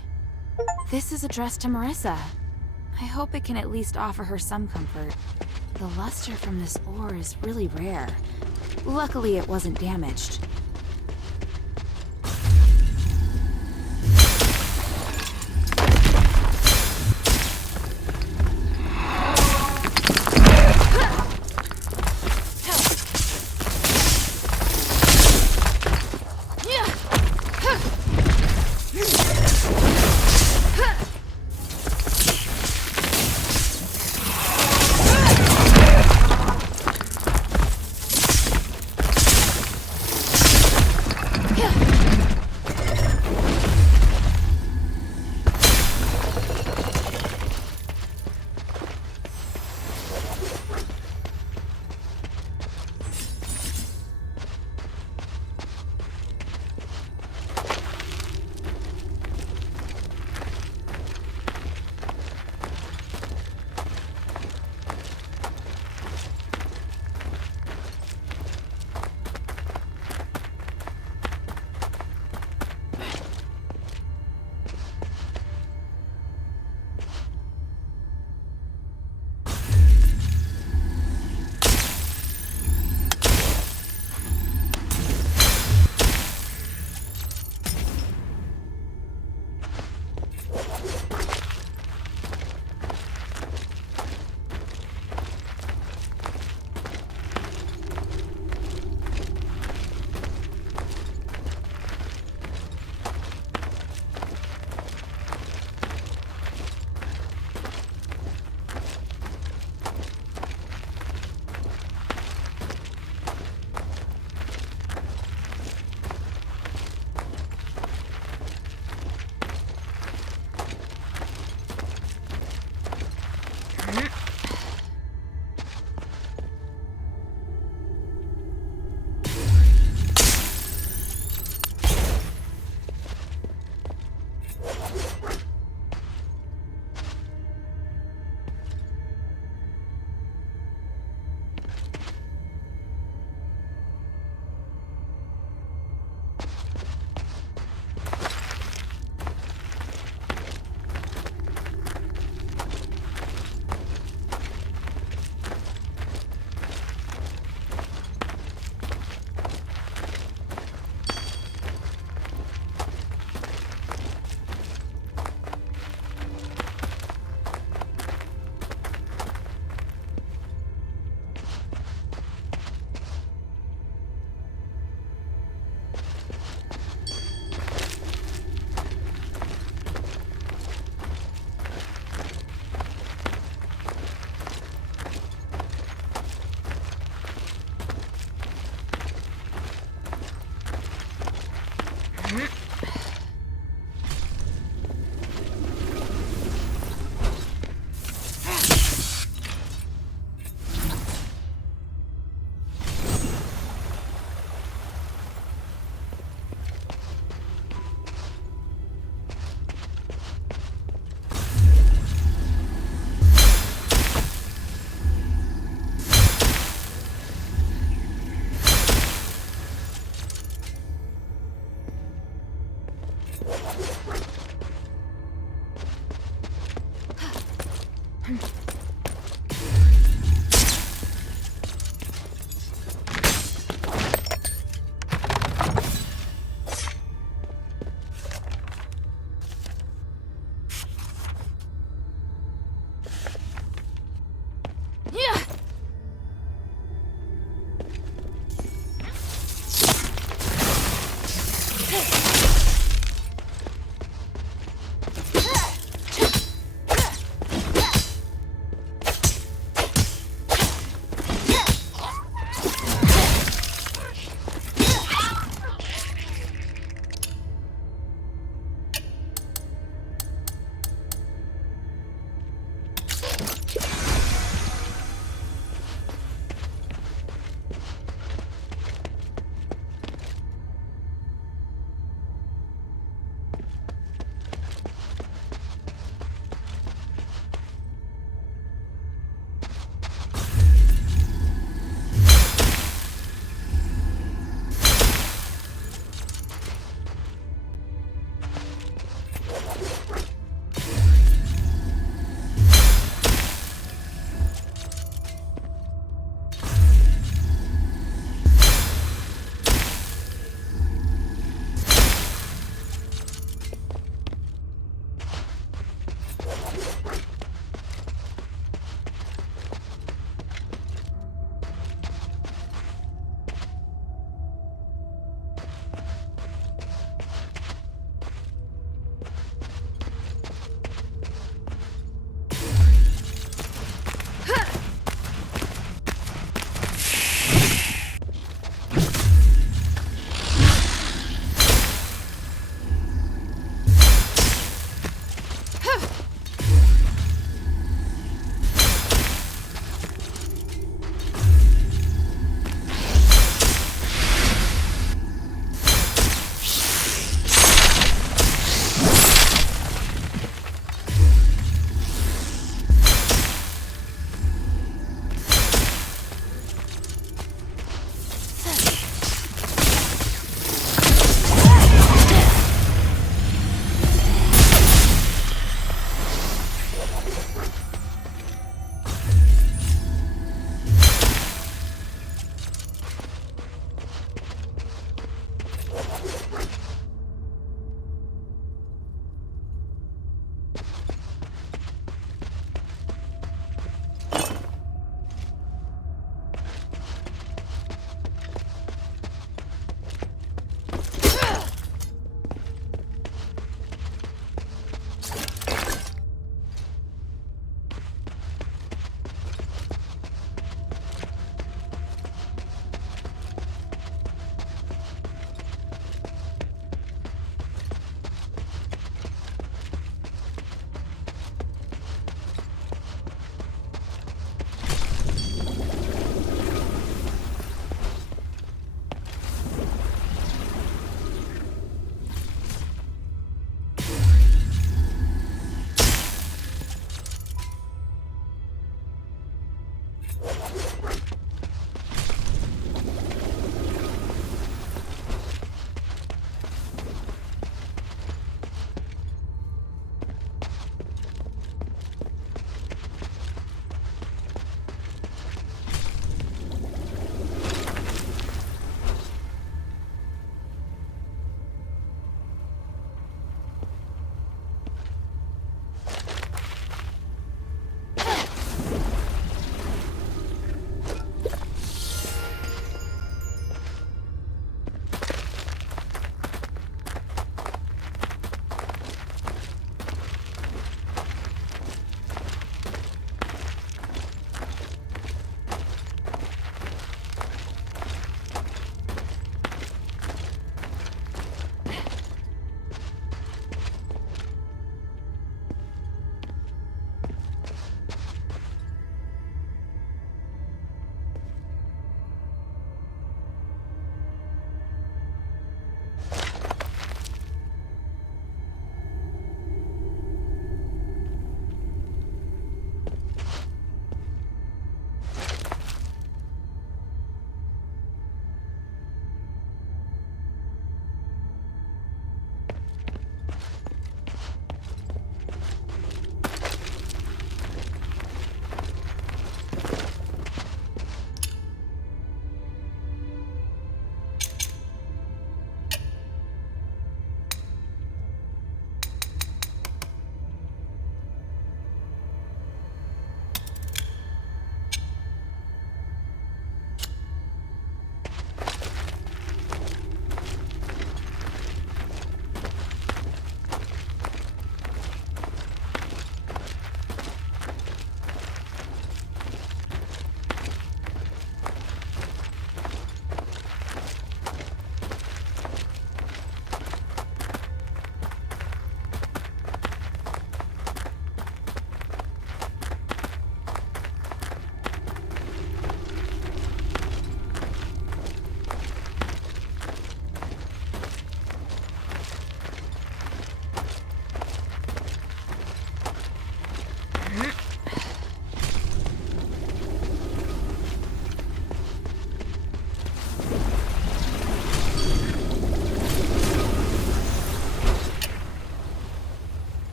This is addressed to Marissa. I hope it can at least offer her some comfort. The luster from this ore is really rare. Luckily, it wasn't damaged.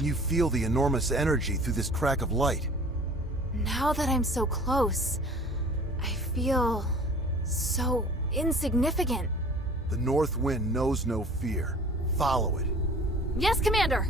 Can you feel the enormous energy through this crack of light? Now that I'm so close, I feel so insignificant. The North Wind knows no fear. Follow it. Yes, Commander!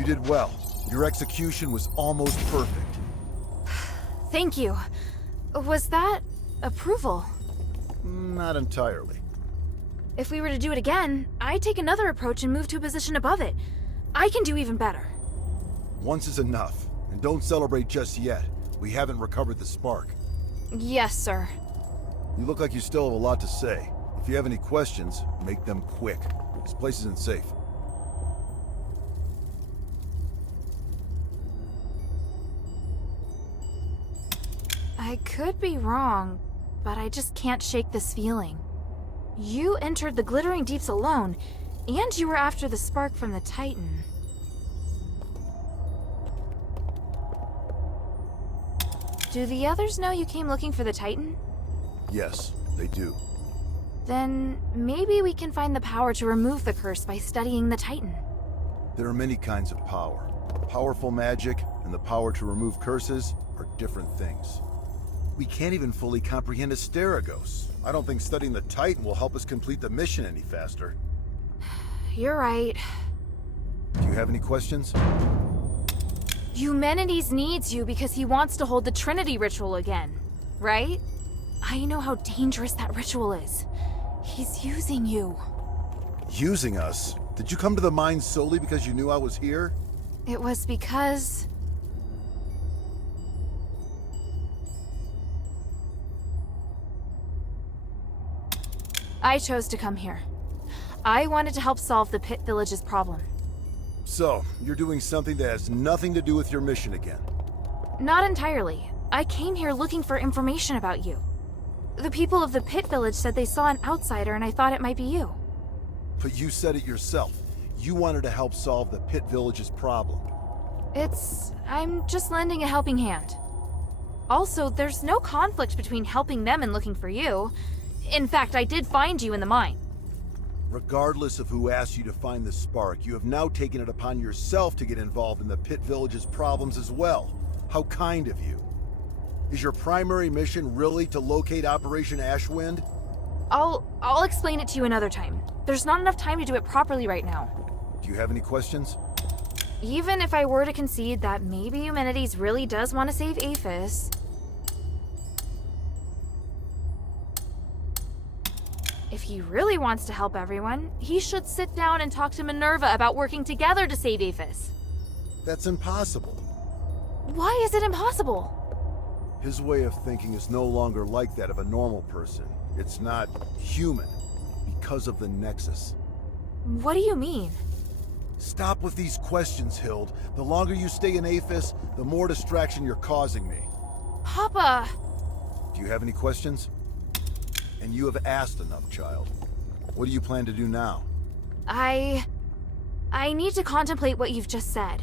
You did well. Your execution was almost perfect. Thank you. Was that approval? Not entirely. If we were to do it again, I'd take another approach and move to a position above it. I can do even better. Once is enough, and don't celebrate just yet. We haven't recovered the spark. Yes, sir. You look like you still have a lot to say. If you have any questions, make them quick. This place isn't safe. I could be wrong, but I just can't shake this feeling. You entered the Glittering Deeps alone, and you were after the spark from the Titan. Do the others know you came looking for the Titan? Yes, they do. Then maybe we can find the power to remove the curse by studying the Titan. There are many kinds of power. Powerful magic and the power to remove curses are different things. We can't even fully comprehend Asterigos. I don't think studying the Titan will help us complete the mission any faster. You're right. Do you have any questions? Eumenides needs you because he wants to hold the Trinity ritual again, right? I know how dangerous that ritual is. He's using you. Using us? Did you come to the mine solely because you knew I was here? It was because... I chose to come here. I wanted to help solve the Pit Village's problem. So, you're doing something that has nothing to do with your mission again. Not entirely. I came here looking for information about you. The people of the Pit Village said they saw an outsider and I thought it might be you. But you said it yourself. You wanted to help solve the Pit Village's problem. I'm just lending a helping hand. Also, there's no conflict between helping them and looking for you. In fact, I did find you in the mine. Regardless of who asked you to find the spark, you have now taken it upon yourself to get involved in the Pit Village's problems as well. How kind of you. Is your primary mission really to locate Operation Ashwind? I'll explain it to you another time. There's not enough time to do it properly right now. Do you have any questions? Even if I were to concede that maybe Eumenides really does want to save Aphis... If he really wants to help everyone, he should sit down and talk to Minerva about working together to save Aphis. That's impossible. Why is it impossible? His way of thinking is no longer like that of a normal person. It's not human, because of the Nexus. What do you mean? Stop with these questions, Hilda. The longer you stay in Aphis, the more distraction you're causing me. Papa! Do you have any questions? And you have asked enough, child. What do you plan to do now? I need to contemplate what you've just said.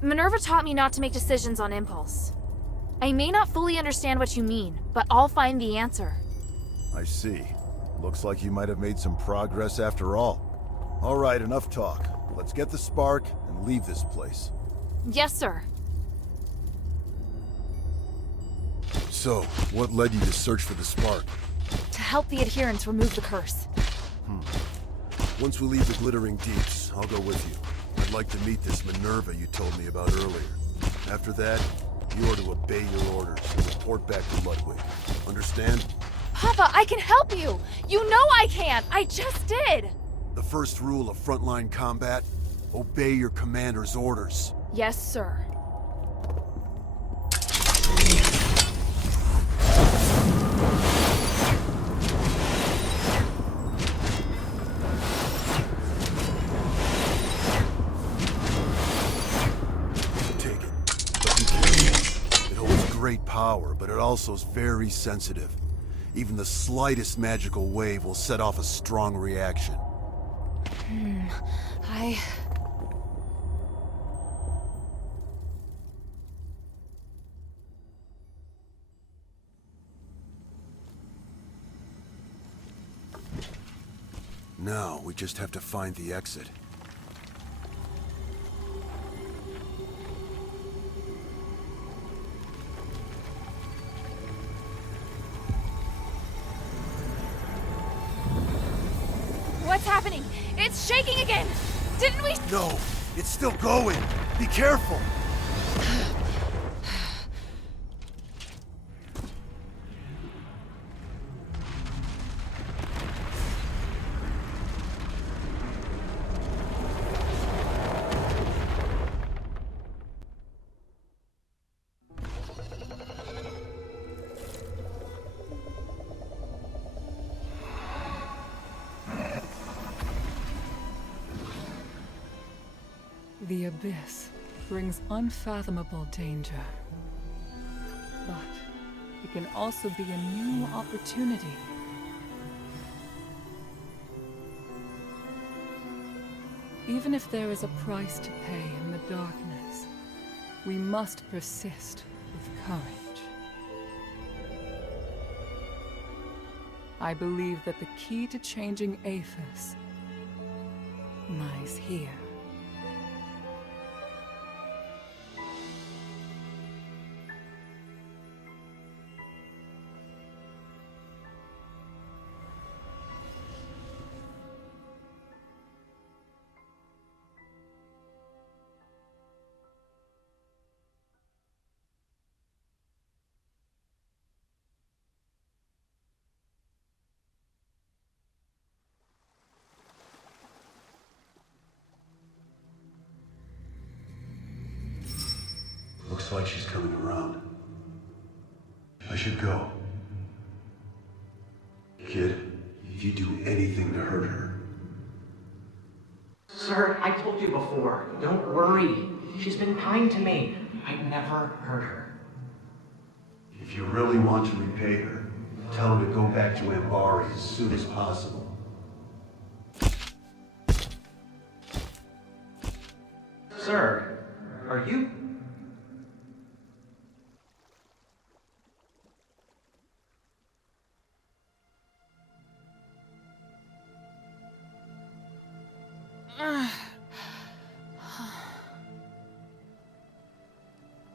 Minerva taught me not to make decisions on impulse. I may not fully understand what you mean, but I'll find the answer. I see. Looks like you might have made some progress after all. All right, enough talk. Let's get the spark and leave this place. Yes, sir. So, what led you to search for the spark? To help the adherents remove the curse. Once we leave the Glittering Deeps, I'll go with you. I'd like to meet this Minerva you told me about earlier. After that, you are to obey your orders and report back to Ludwig. Understand? Papa, I can help you! You know I can! I just did! The first rule of frontline combat, obey your commander's orders. Yes, sir. Great power, but it also is very sensitive. Even the slightest magical wave will set off a strong reaction. Now, we just have to find the exit. What's happening? It's shaking again! Didn't we... No! It's still going. Be careful. The abyss brings unfathomable danger. But it can also be a new opportunity. Even if there is a price to pay in the darkness, we must persist with courage. I believe that the key to changing Aphis lies here. Looks like she's coming around. I should go. Kid, if you do anything to hurt her... Sir, I told you before, don't worry. She's been kind to me. I'd never hurt her. If you really want to repay her, tell her to go back to Ambari as soon as possible. Sir, are you...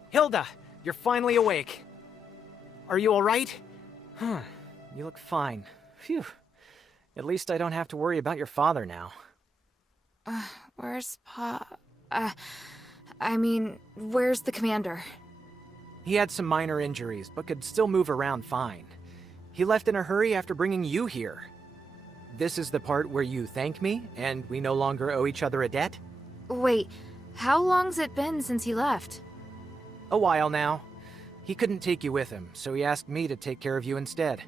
Hilda, you're finally awake. Are you all right? You look fine. Phew. At least I don't have to worry about your father now. Where's where's the commander? He had some minor injuries, but could still move around fine. He left in a hurry after bringing you here. This is the part where you thank me, and we no longer owe each other a debt? Wait, how long's it been since he left? A while now. He couldn't take you with him, so he asked me to take care of you instead.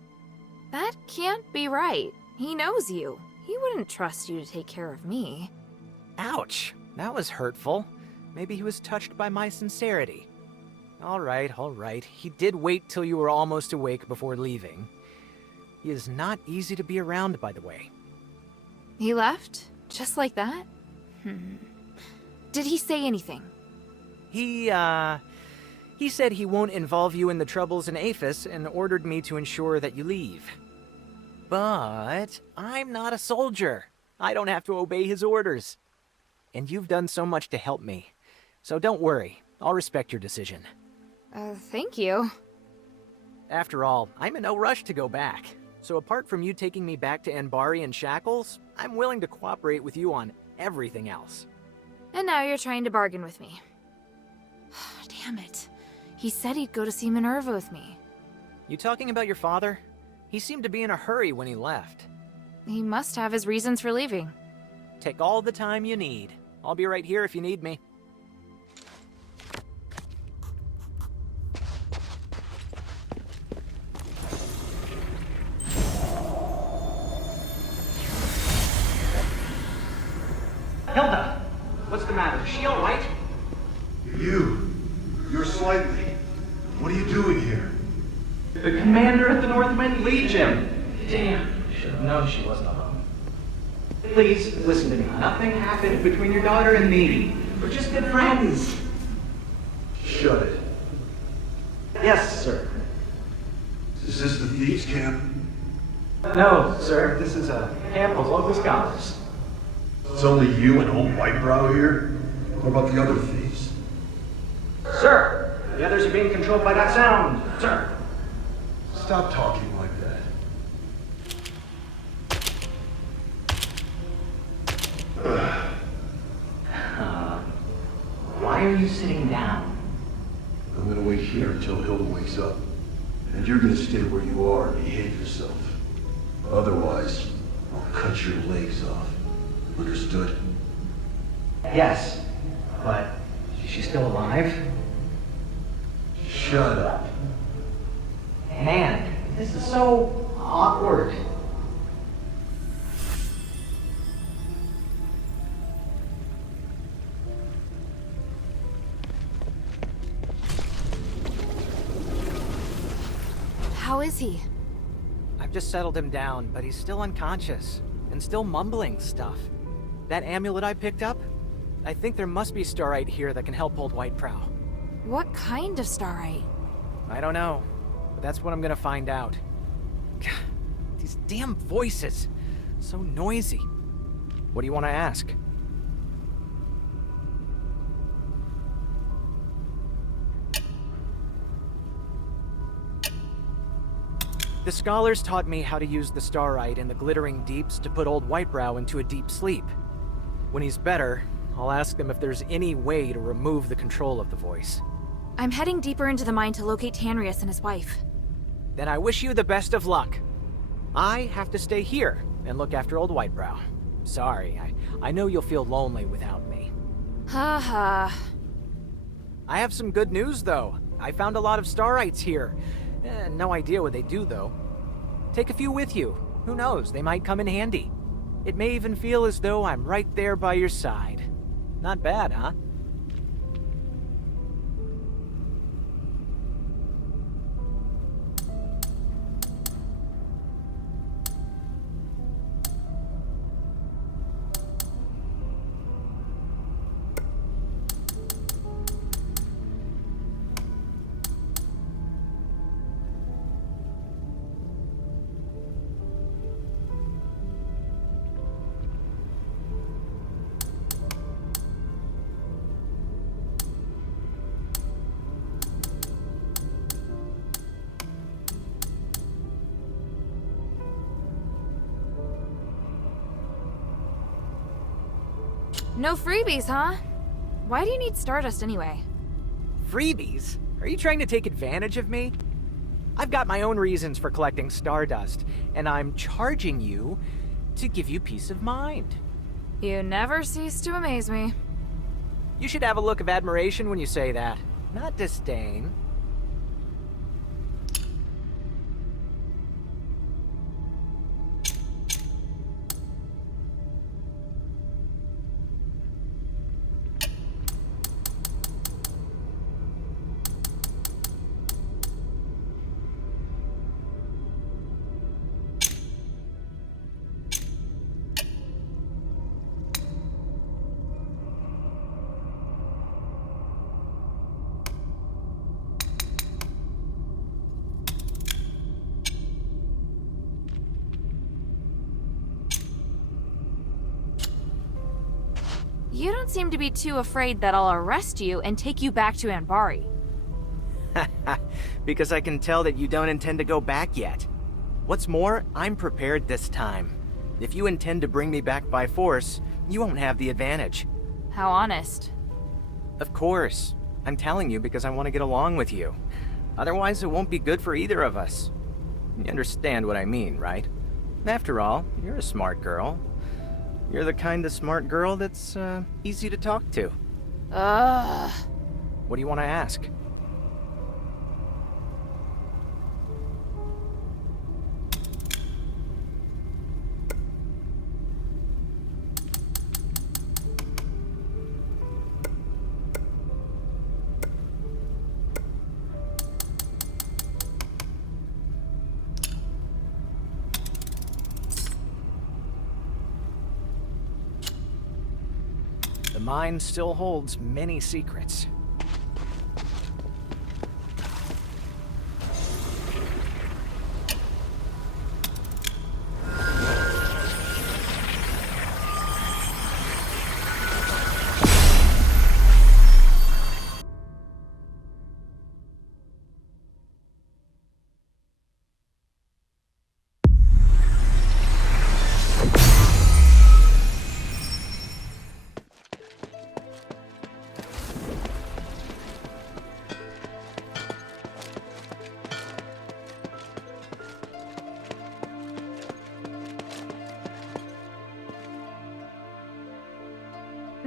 That can't be right. He knows you. He wouldn't trust you to take care of me. Ouch! That was hurtful. Maybe he was touched by my sincerity. All right. He did wait till you were almost awake before leaving. He is not easy to be around, by the way. He left? Just like that? Did he say anything? He said he won't involve you in the troubles in Aphis and ordered me to ensure that you leave. But I'm not a soldier. I don't have to obey his orders. And you've done so much to help me. So don't worry. I'll respect your decision. Thank you. After all, I'm in no rush to go back. So apart from you taking me back to Anbari in shackles, I'm willing to cooperate with you on everything else. And now you're trying to bargain with me. Damn it. He said he'd go to see Minerva with me. You talking about your father? He seemed to be in a hurry when he left. He must have his reasons for leaving. Take all the time you need. I'll be right here if you need me. Hilda! What's the matter? Is she all right? You're slightly. What are you doing here? The commander at the Northwind Legion. Damn, should have known she wasn't alone. Please, listen to me. Nothing happened between your daughter and me. We're just good friends. Shut it. Yes, sir. Is this the thieves' camp? No, sir. This is a camp of local scholars. It's only you and old Whitebrow here? What about the other thieves? Sir, the others are being controlled by that sound, sir. Stop talking like that. why are you sitting down? I'm gonna wait here until Hilda wakes up. And you're gonna stay where you are and behave yourself. Otherwise, I'll cut your legs off. Understood? Yes, but is she still alive? Shut up. Man, this is so awkward. How is he? I've just settled him down, but he's still unconscious and still mumbling stuff. That amulet I picked up? I think there must be starite here that can help old Whitebrow. What kind of starite? I don't know, but that's what I'm gonna find out. God, these damn voices. So noisy. What do you want to ask? The scholars taught me how to use the starite in the glittering deeps to put old Whitebrow into a deep sleep. When he's better, I'll ask them if there's any way to remove the control of the voice. I'm heading deeper into the mine to locate Tanrius and his wife. Then I wish you the best of luck. I have to stay here and look after old Whitebrow. Sorry, I know you'll feel lonely without me. Ha ha. I have some good news, though. I found a lot of starites here. No idea what they do, though. Take a few with you. Who knows, they might come in handy. It may even feel as though I'm right there by your side. Not bad, huh? No freebies, huh? Why do you need Stardust anyway? Freebies? Are you trying to take advantage of me? I've got my own reasons for collecting Stardust, and I'm charging you to give you peace of mind. You never cease to amaze me. You should have a look of admiration when you say that, not disdain. You don't seem to be too afraid that I'll arrest you and take you back to Anbari. Because I can tell that you don't intend to go back yet. What's more, I'm prepared this time. If you intend to bring me back by force, you won't have the advantage. How honest. Of course. I'm telling you because I want to get along with you. Otherwise, it won't be good for either of us. You understand what I mean, right? After all, you're a smart girl. You're the kind of smart girl that's, easy to talk to. What do you want to ask? The mine still holds many secrets.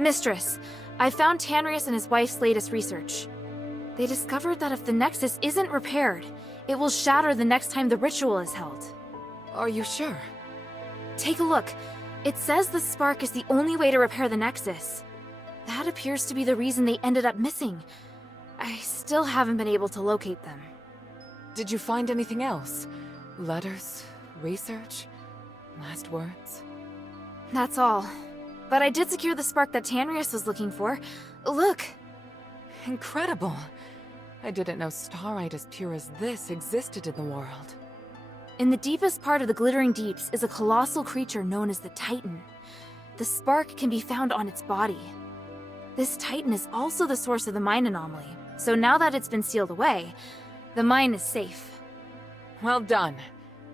Mistress, I found Tanrius and his wife's latest research. They discovered that if the Nexus isn't repaired, it will shatter the next time the ritual is held. Are you sure? Take a look. It says the spark is the only way to repair the Nexus. That appears to be the reason they ended up missing. I still haven't been able to locate them. Did you find anything else? Letters? Research? Last words? That's all. But I did secure the spark that Tanrius was looking for. Look! Incredible! I didn't know starite as pure as this existed in the world. In the deepest part of the Glittering Deeps is a colossal creature known as the Titan. The spark can be found on its body. This Titan is also the source of the mine anomaly, so now that it's been sealed away, the mine is safe. Well done.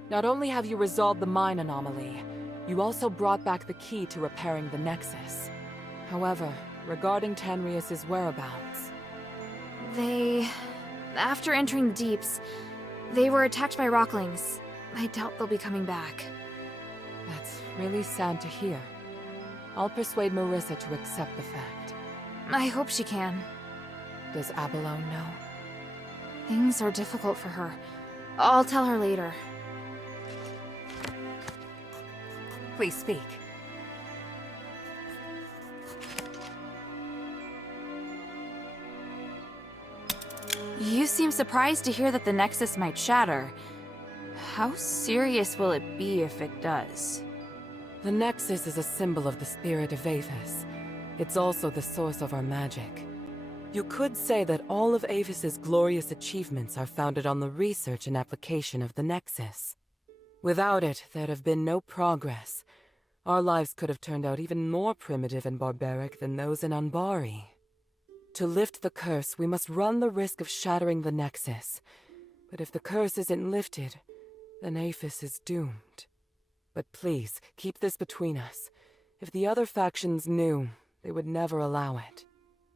Not only have you resolved the mine anomaly, you also brought back the key to repairing the Nexus. However, regarding Tanrius's whereabouts... After entering the Deeps, they were attacked by rocklings. I doubt they'll be coming back. That's really sad to hear. I'll persuade Marissa to accept the fact. I hope she can. Does Abalone know? Things are difficult for her. I'll tell her later. Please speak. You seem surprised to hear that the Nexus might shatter. How serious will it be if it does? The Nexus is a symbol of the spirit of Aphis. It's also the source of our magic. You could say that all of Aphis's glorious achievements are founded on the research and application of the Nexus. Without it, there'd have been no progress. Our lives could have turned out even more primitive and barbaric than those in Anbari. To lift the curse, we must run the risk of shattering the Nexus. But if the curse isn't lifted, then Aphis is doomed. But please, keep this between us. If the other factions knew, they would never allow it.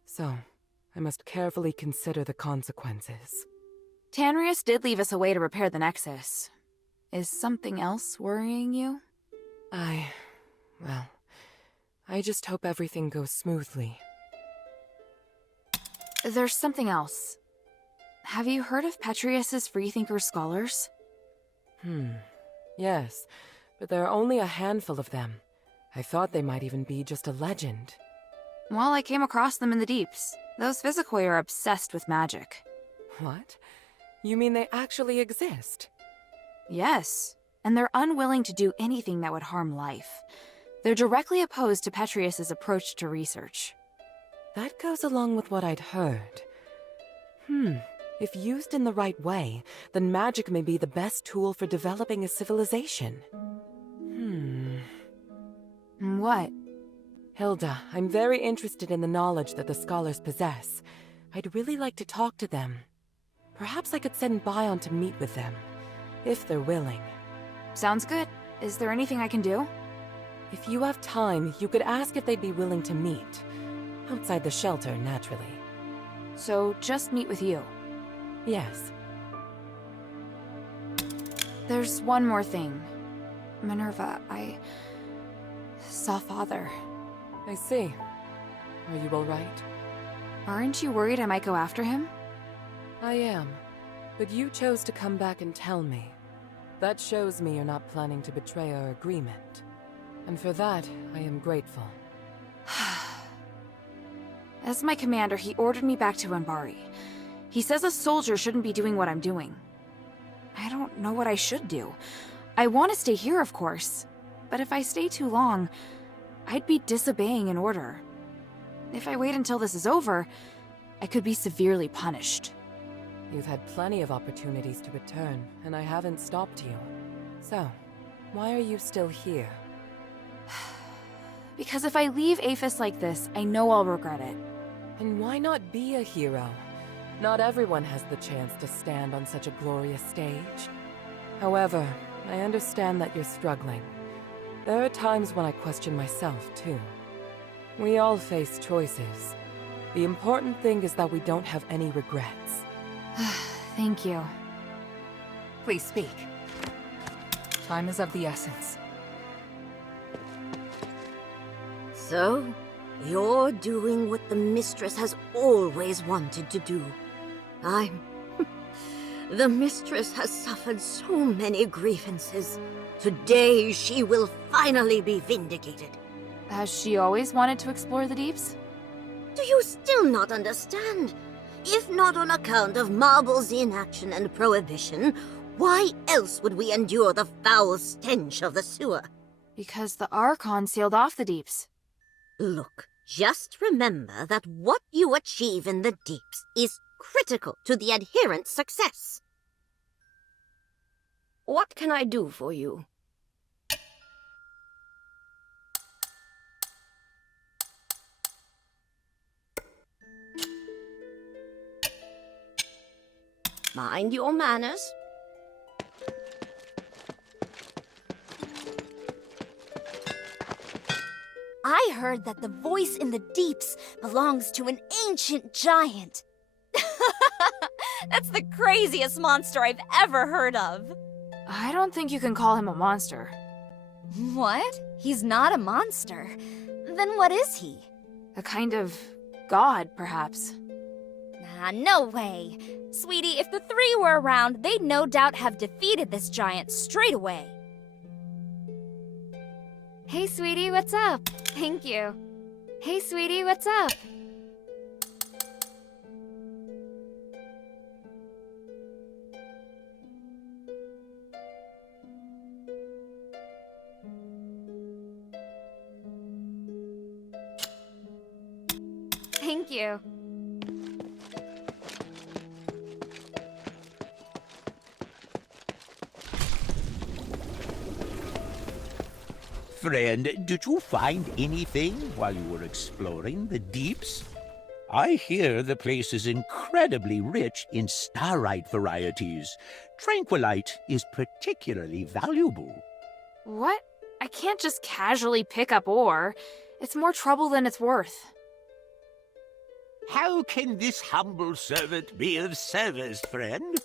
So, I must carefully consider the consequences. Tanrius did leave us a way to repair the Nexus. Is something else worrying you? Well, I just hope everything goes smoothly. There's something else. Have you heard of Petrius's freethinker scholars? Yes, but there are only a handful of them. I thought they might even be just a legend. Well, I came across them in the Deeps. Those Physicoi are obsessed with magic. What? You mean they actually exist? Yes, and they're unwilling to do anything that would harm life. They're directly opposed to Petrius's approach to research. That goes along with what I'd heard. If used in the right way, then magic may be the best tool for developing a civilization. What? Hilda, I'm very interested in the knowledge that the scholars possess. I'd really like to talk to them. Perhaps I could send Bion to meet with them, if they're willing. Sounds good. Is there anything I can do? If you have time, you could ask if they'd be willing to meet. Outside the shelter, naturally. So, just meet with you? Yes. There's one more thing. Minerva, I saw Father. I see. Are you all right? Aren't you worried I might go after him? I am. But you chose to come back and tell me. That shows me you're not planning to betray our agreement. And for that, I am grateful. As my commander, he ordered me back to Anbari. He says a soldier shouldn't be doing what I'm doing. I don't know what I should do. I want to stay here, of course. But if I stay too long, I'd be disobeying an order. If I wait until this is over, I could be severely punished. You've had plenty of opportunities to return, and I haven't stopped you. So, why are you still here? Because if I leave Aphis like this, I know I'll regret it. And why not be a hero? Not everyone has the chance to stand on such a glorious stage. However, I understand that you're struggling. There are times when I question myself, too. We all face choices. The important thing is that we don't have any regrets. Thank you. Please speak. Time is of the essence. So, You're doing what the mistress has always wanted to do. The mistress has suffered so many grievances. Today she will finally be vindicated. Has she always wanted to explore the deeps? Do you still not understand? If not on account of Marble's inaction and prohibition, why else would we endure the foul stench of the sewer? Because the Archon sealed off the deeps. Look, just remember that what you achieve in the deeps is critical to the adherent's success. What can I do for you? Mind your manners. I heard that the voice in the deeps belongs to an ancient giant. That's the craziest monster I've ever heard of. I don't think you can call him a monster. What? He's not a monster. Then what is he? A kind of god, perhaps. No way. Sweetie, if the three were around, they'd no doubt have defeated this giant straight away. Hey, sweetie, what's up? Thank you. Hey, sweetie, what's up? Thank you. Friend, did you find anything while you were exploring the deeps? I hear the place is incredibly rich in starite varieties. Tranquilite is particularly valuable. What? I can't just casually pick up ore. It's more trouble than it's worth. How can this humble servant be of service, friend?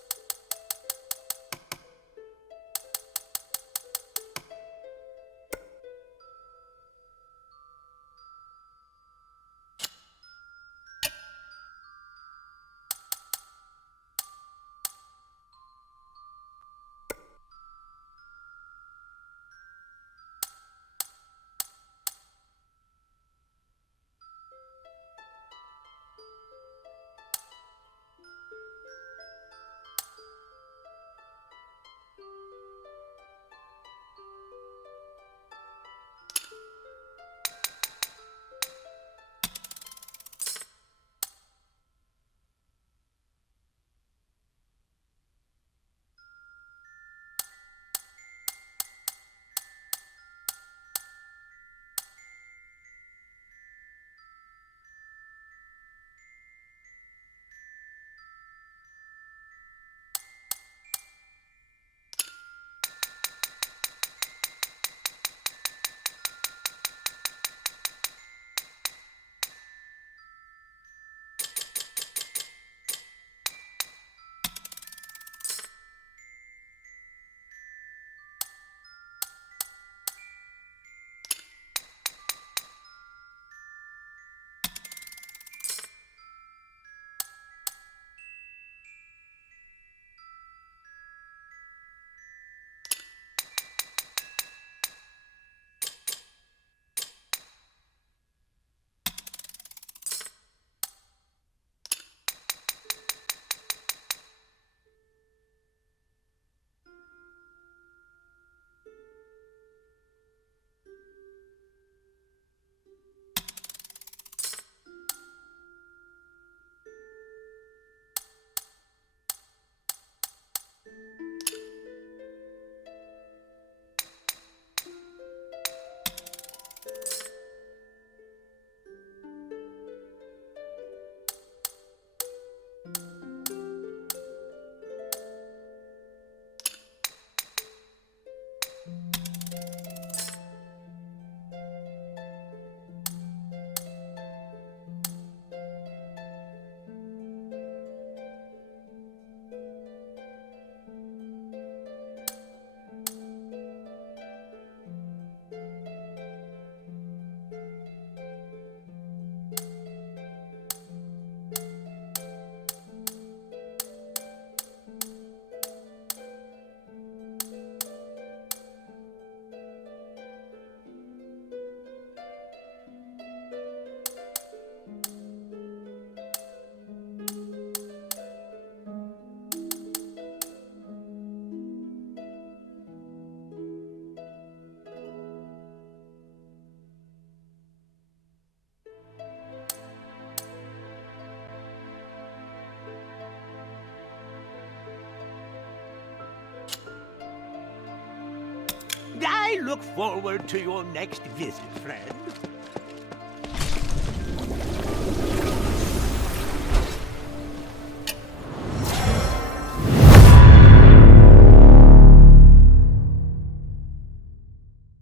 I look forward to your next visit, friend.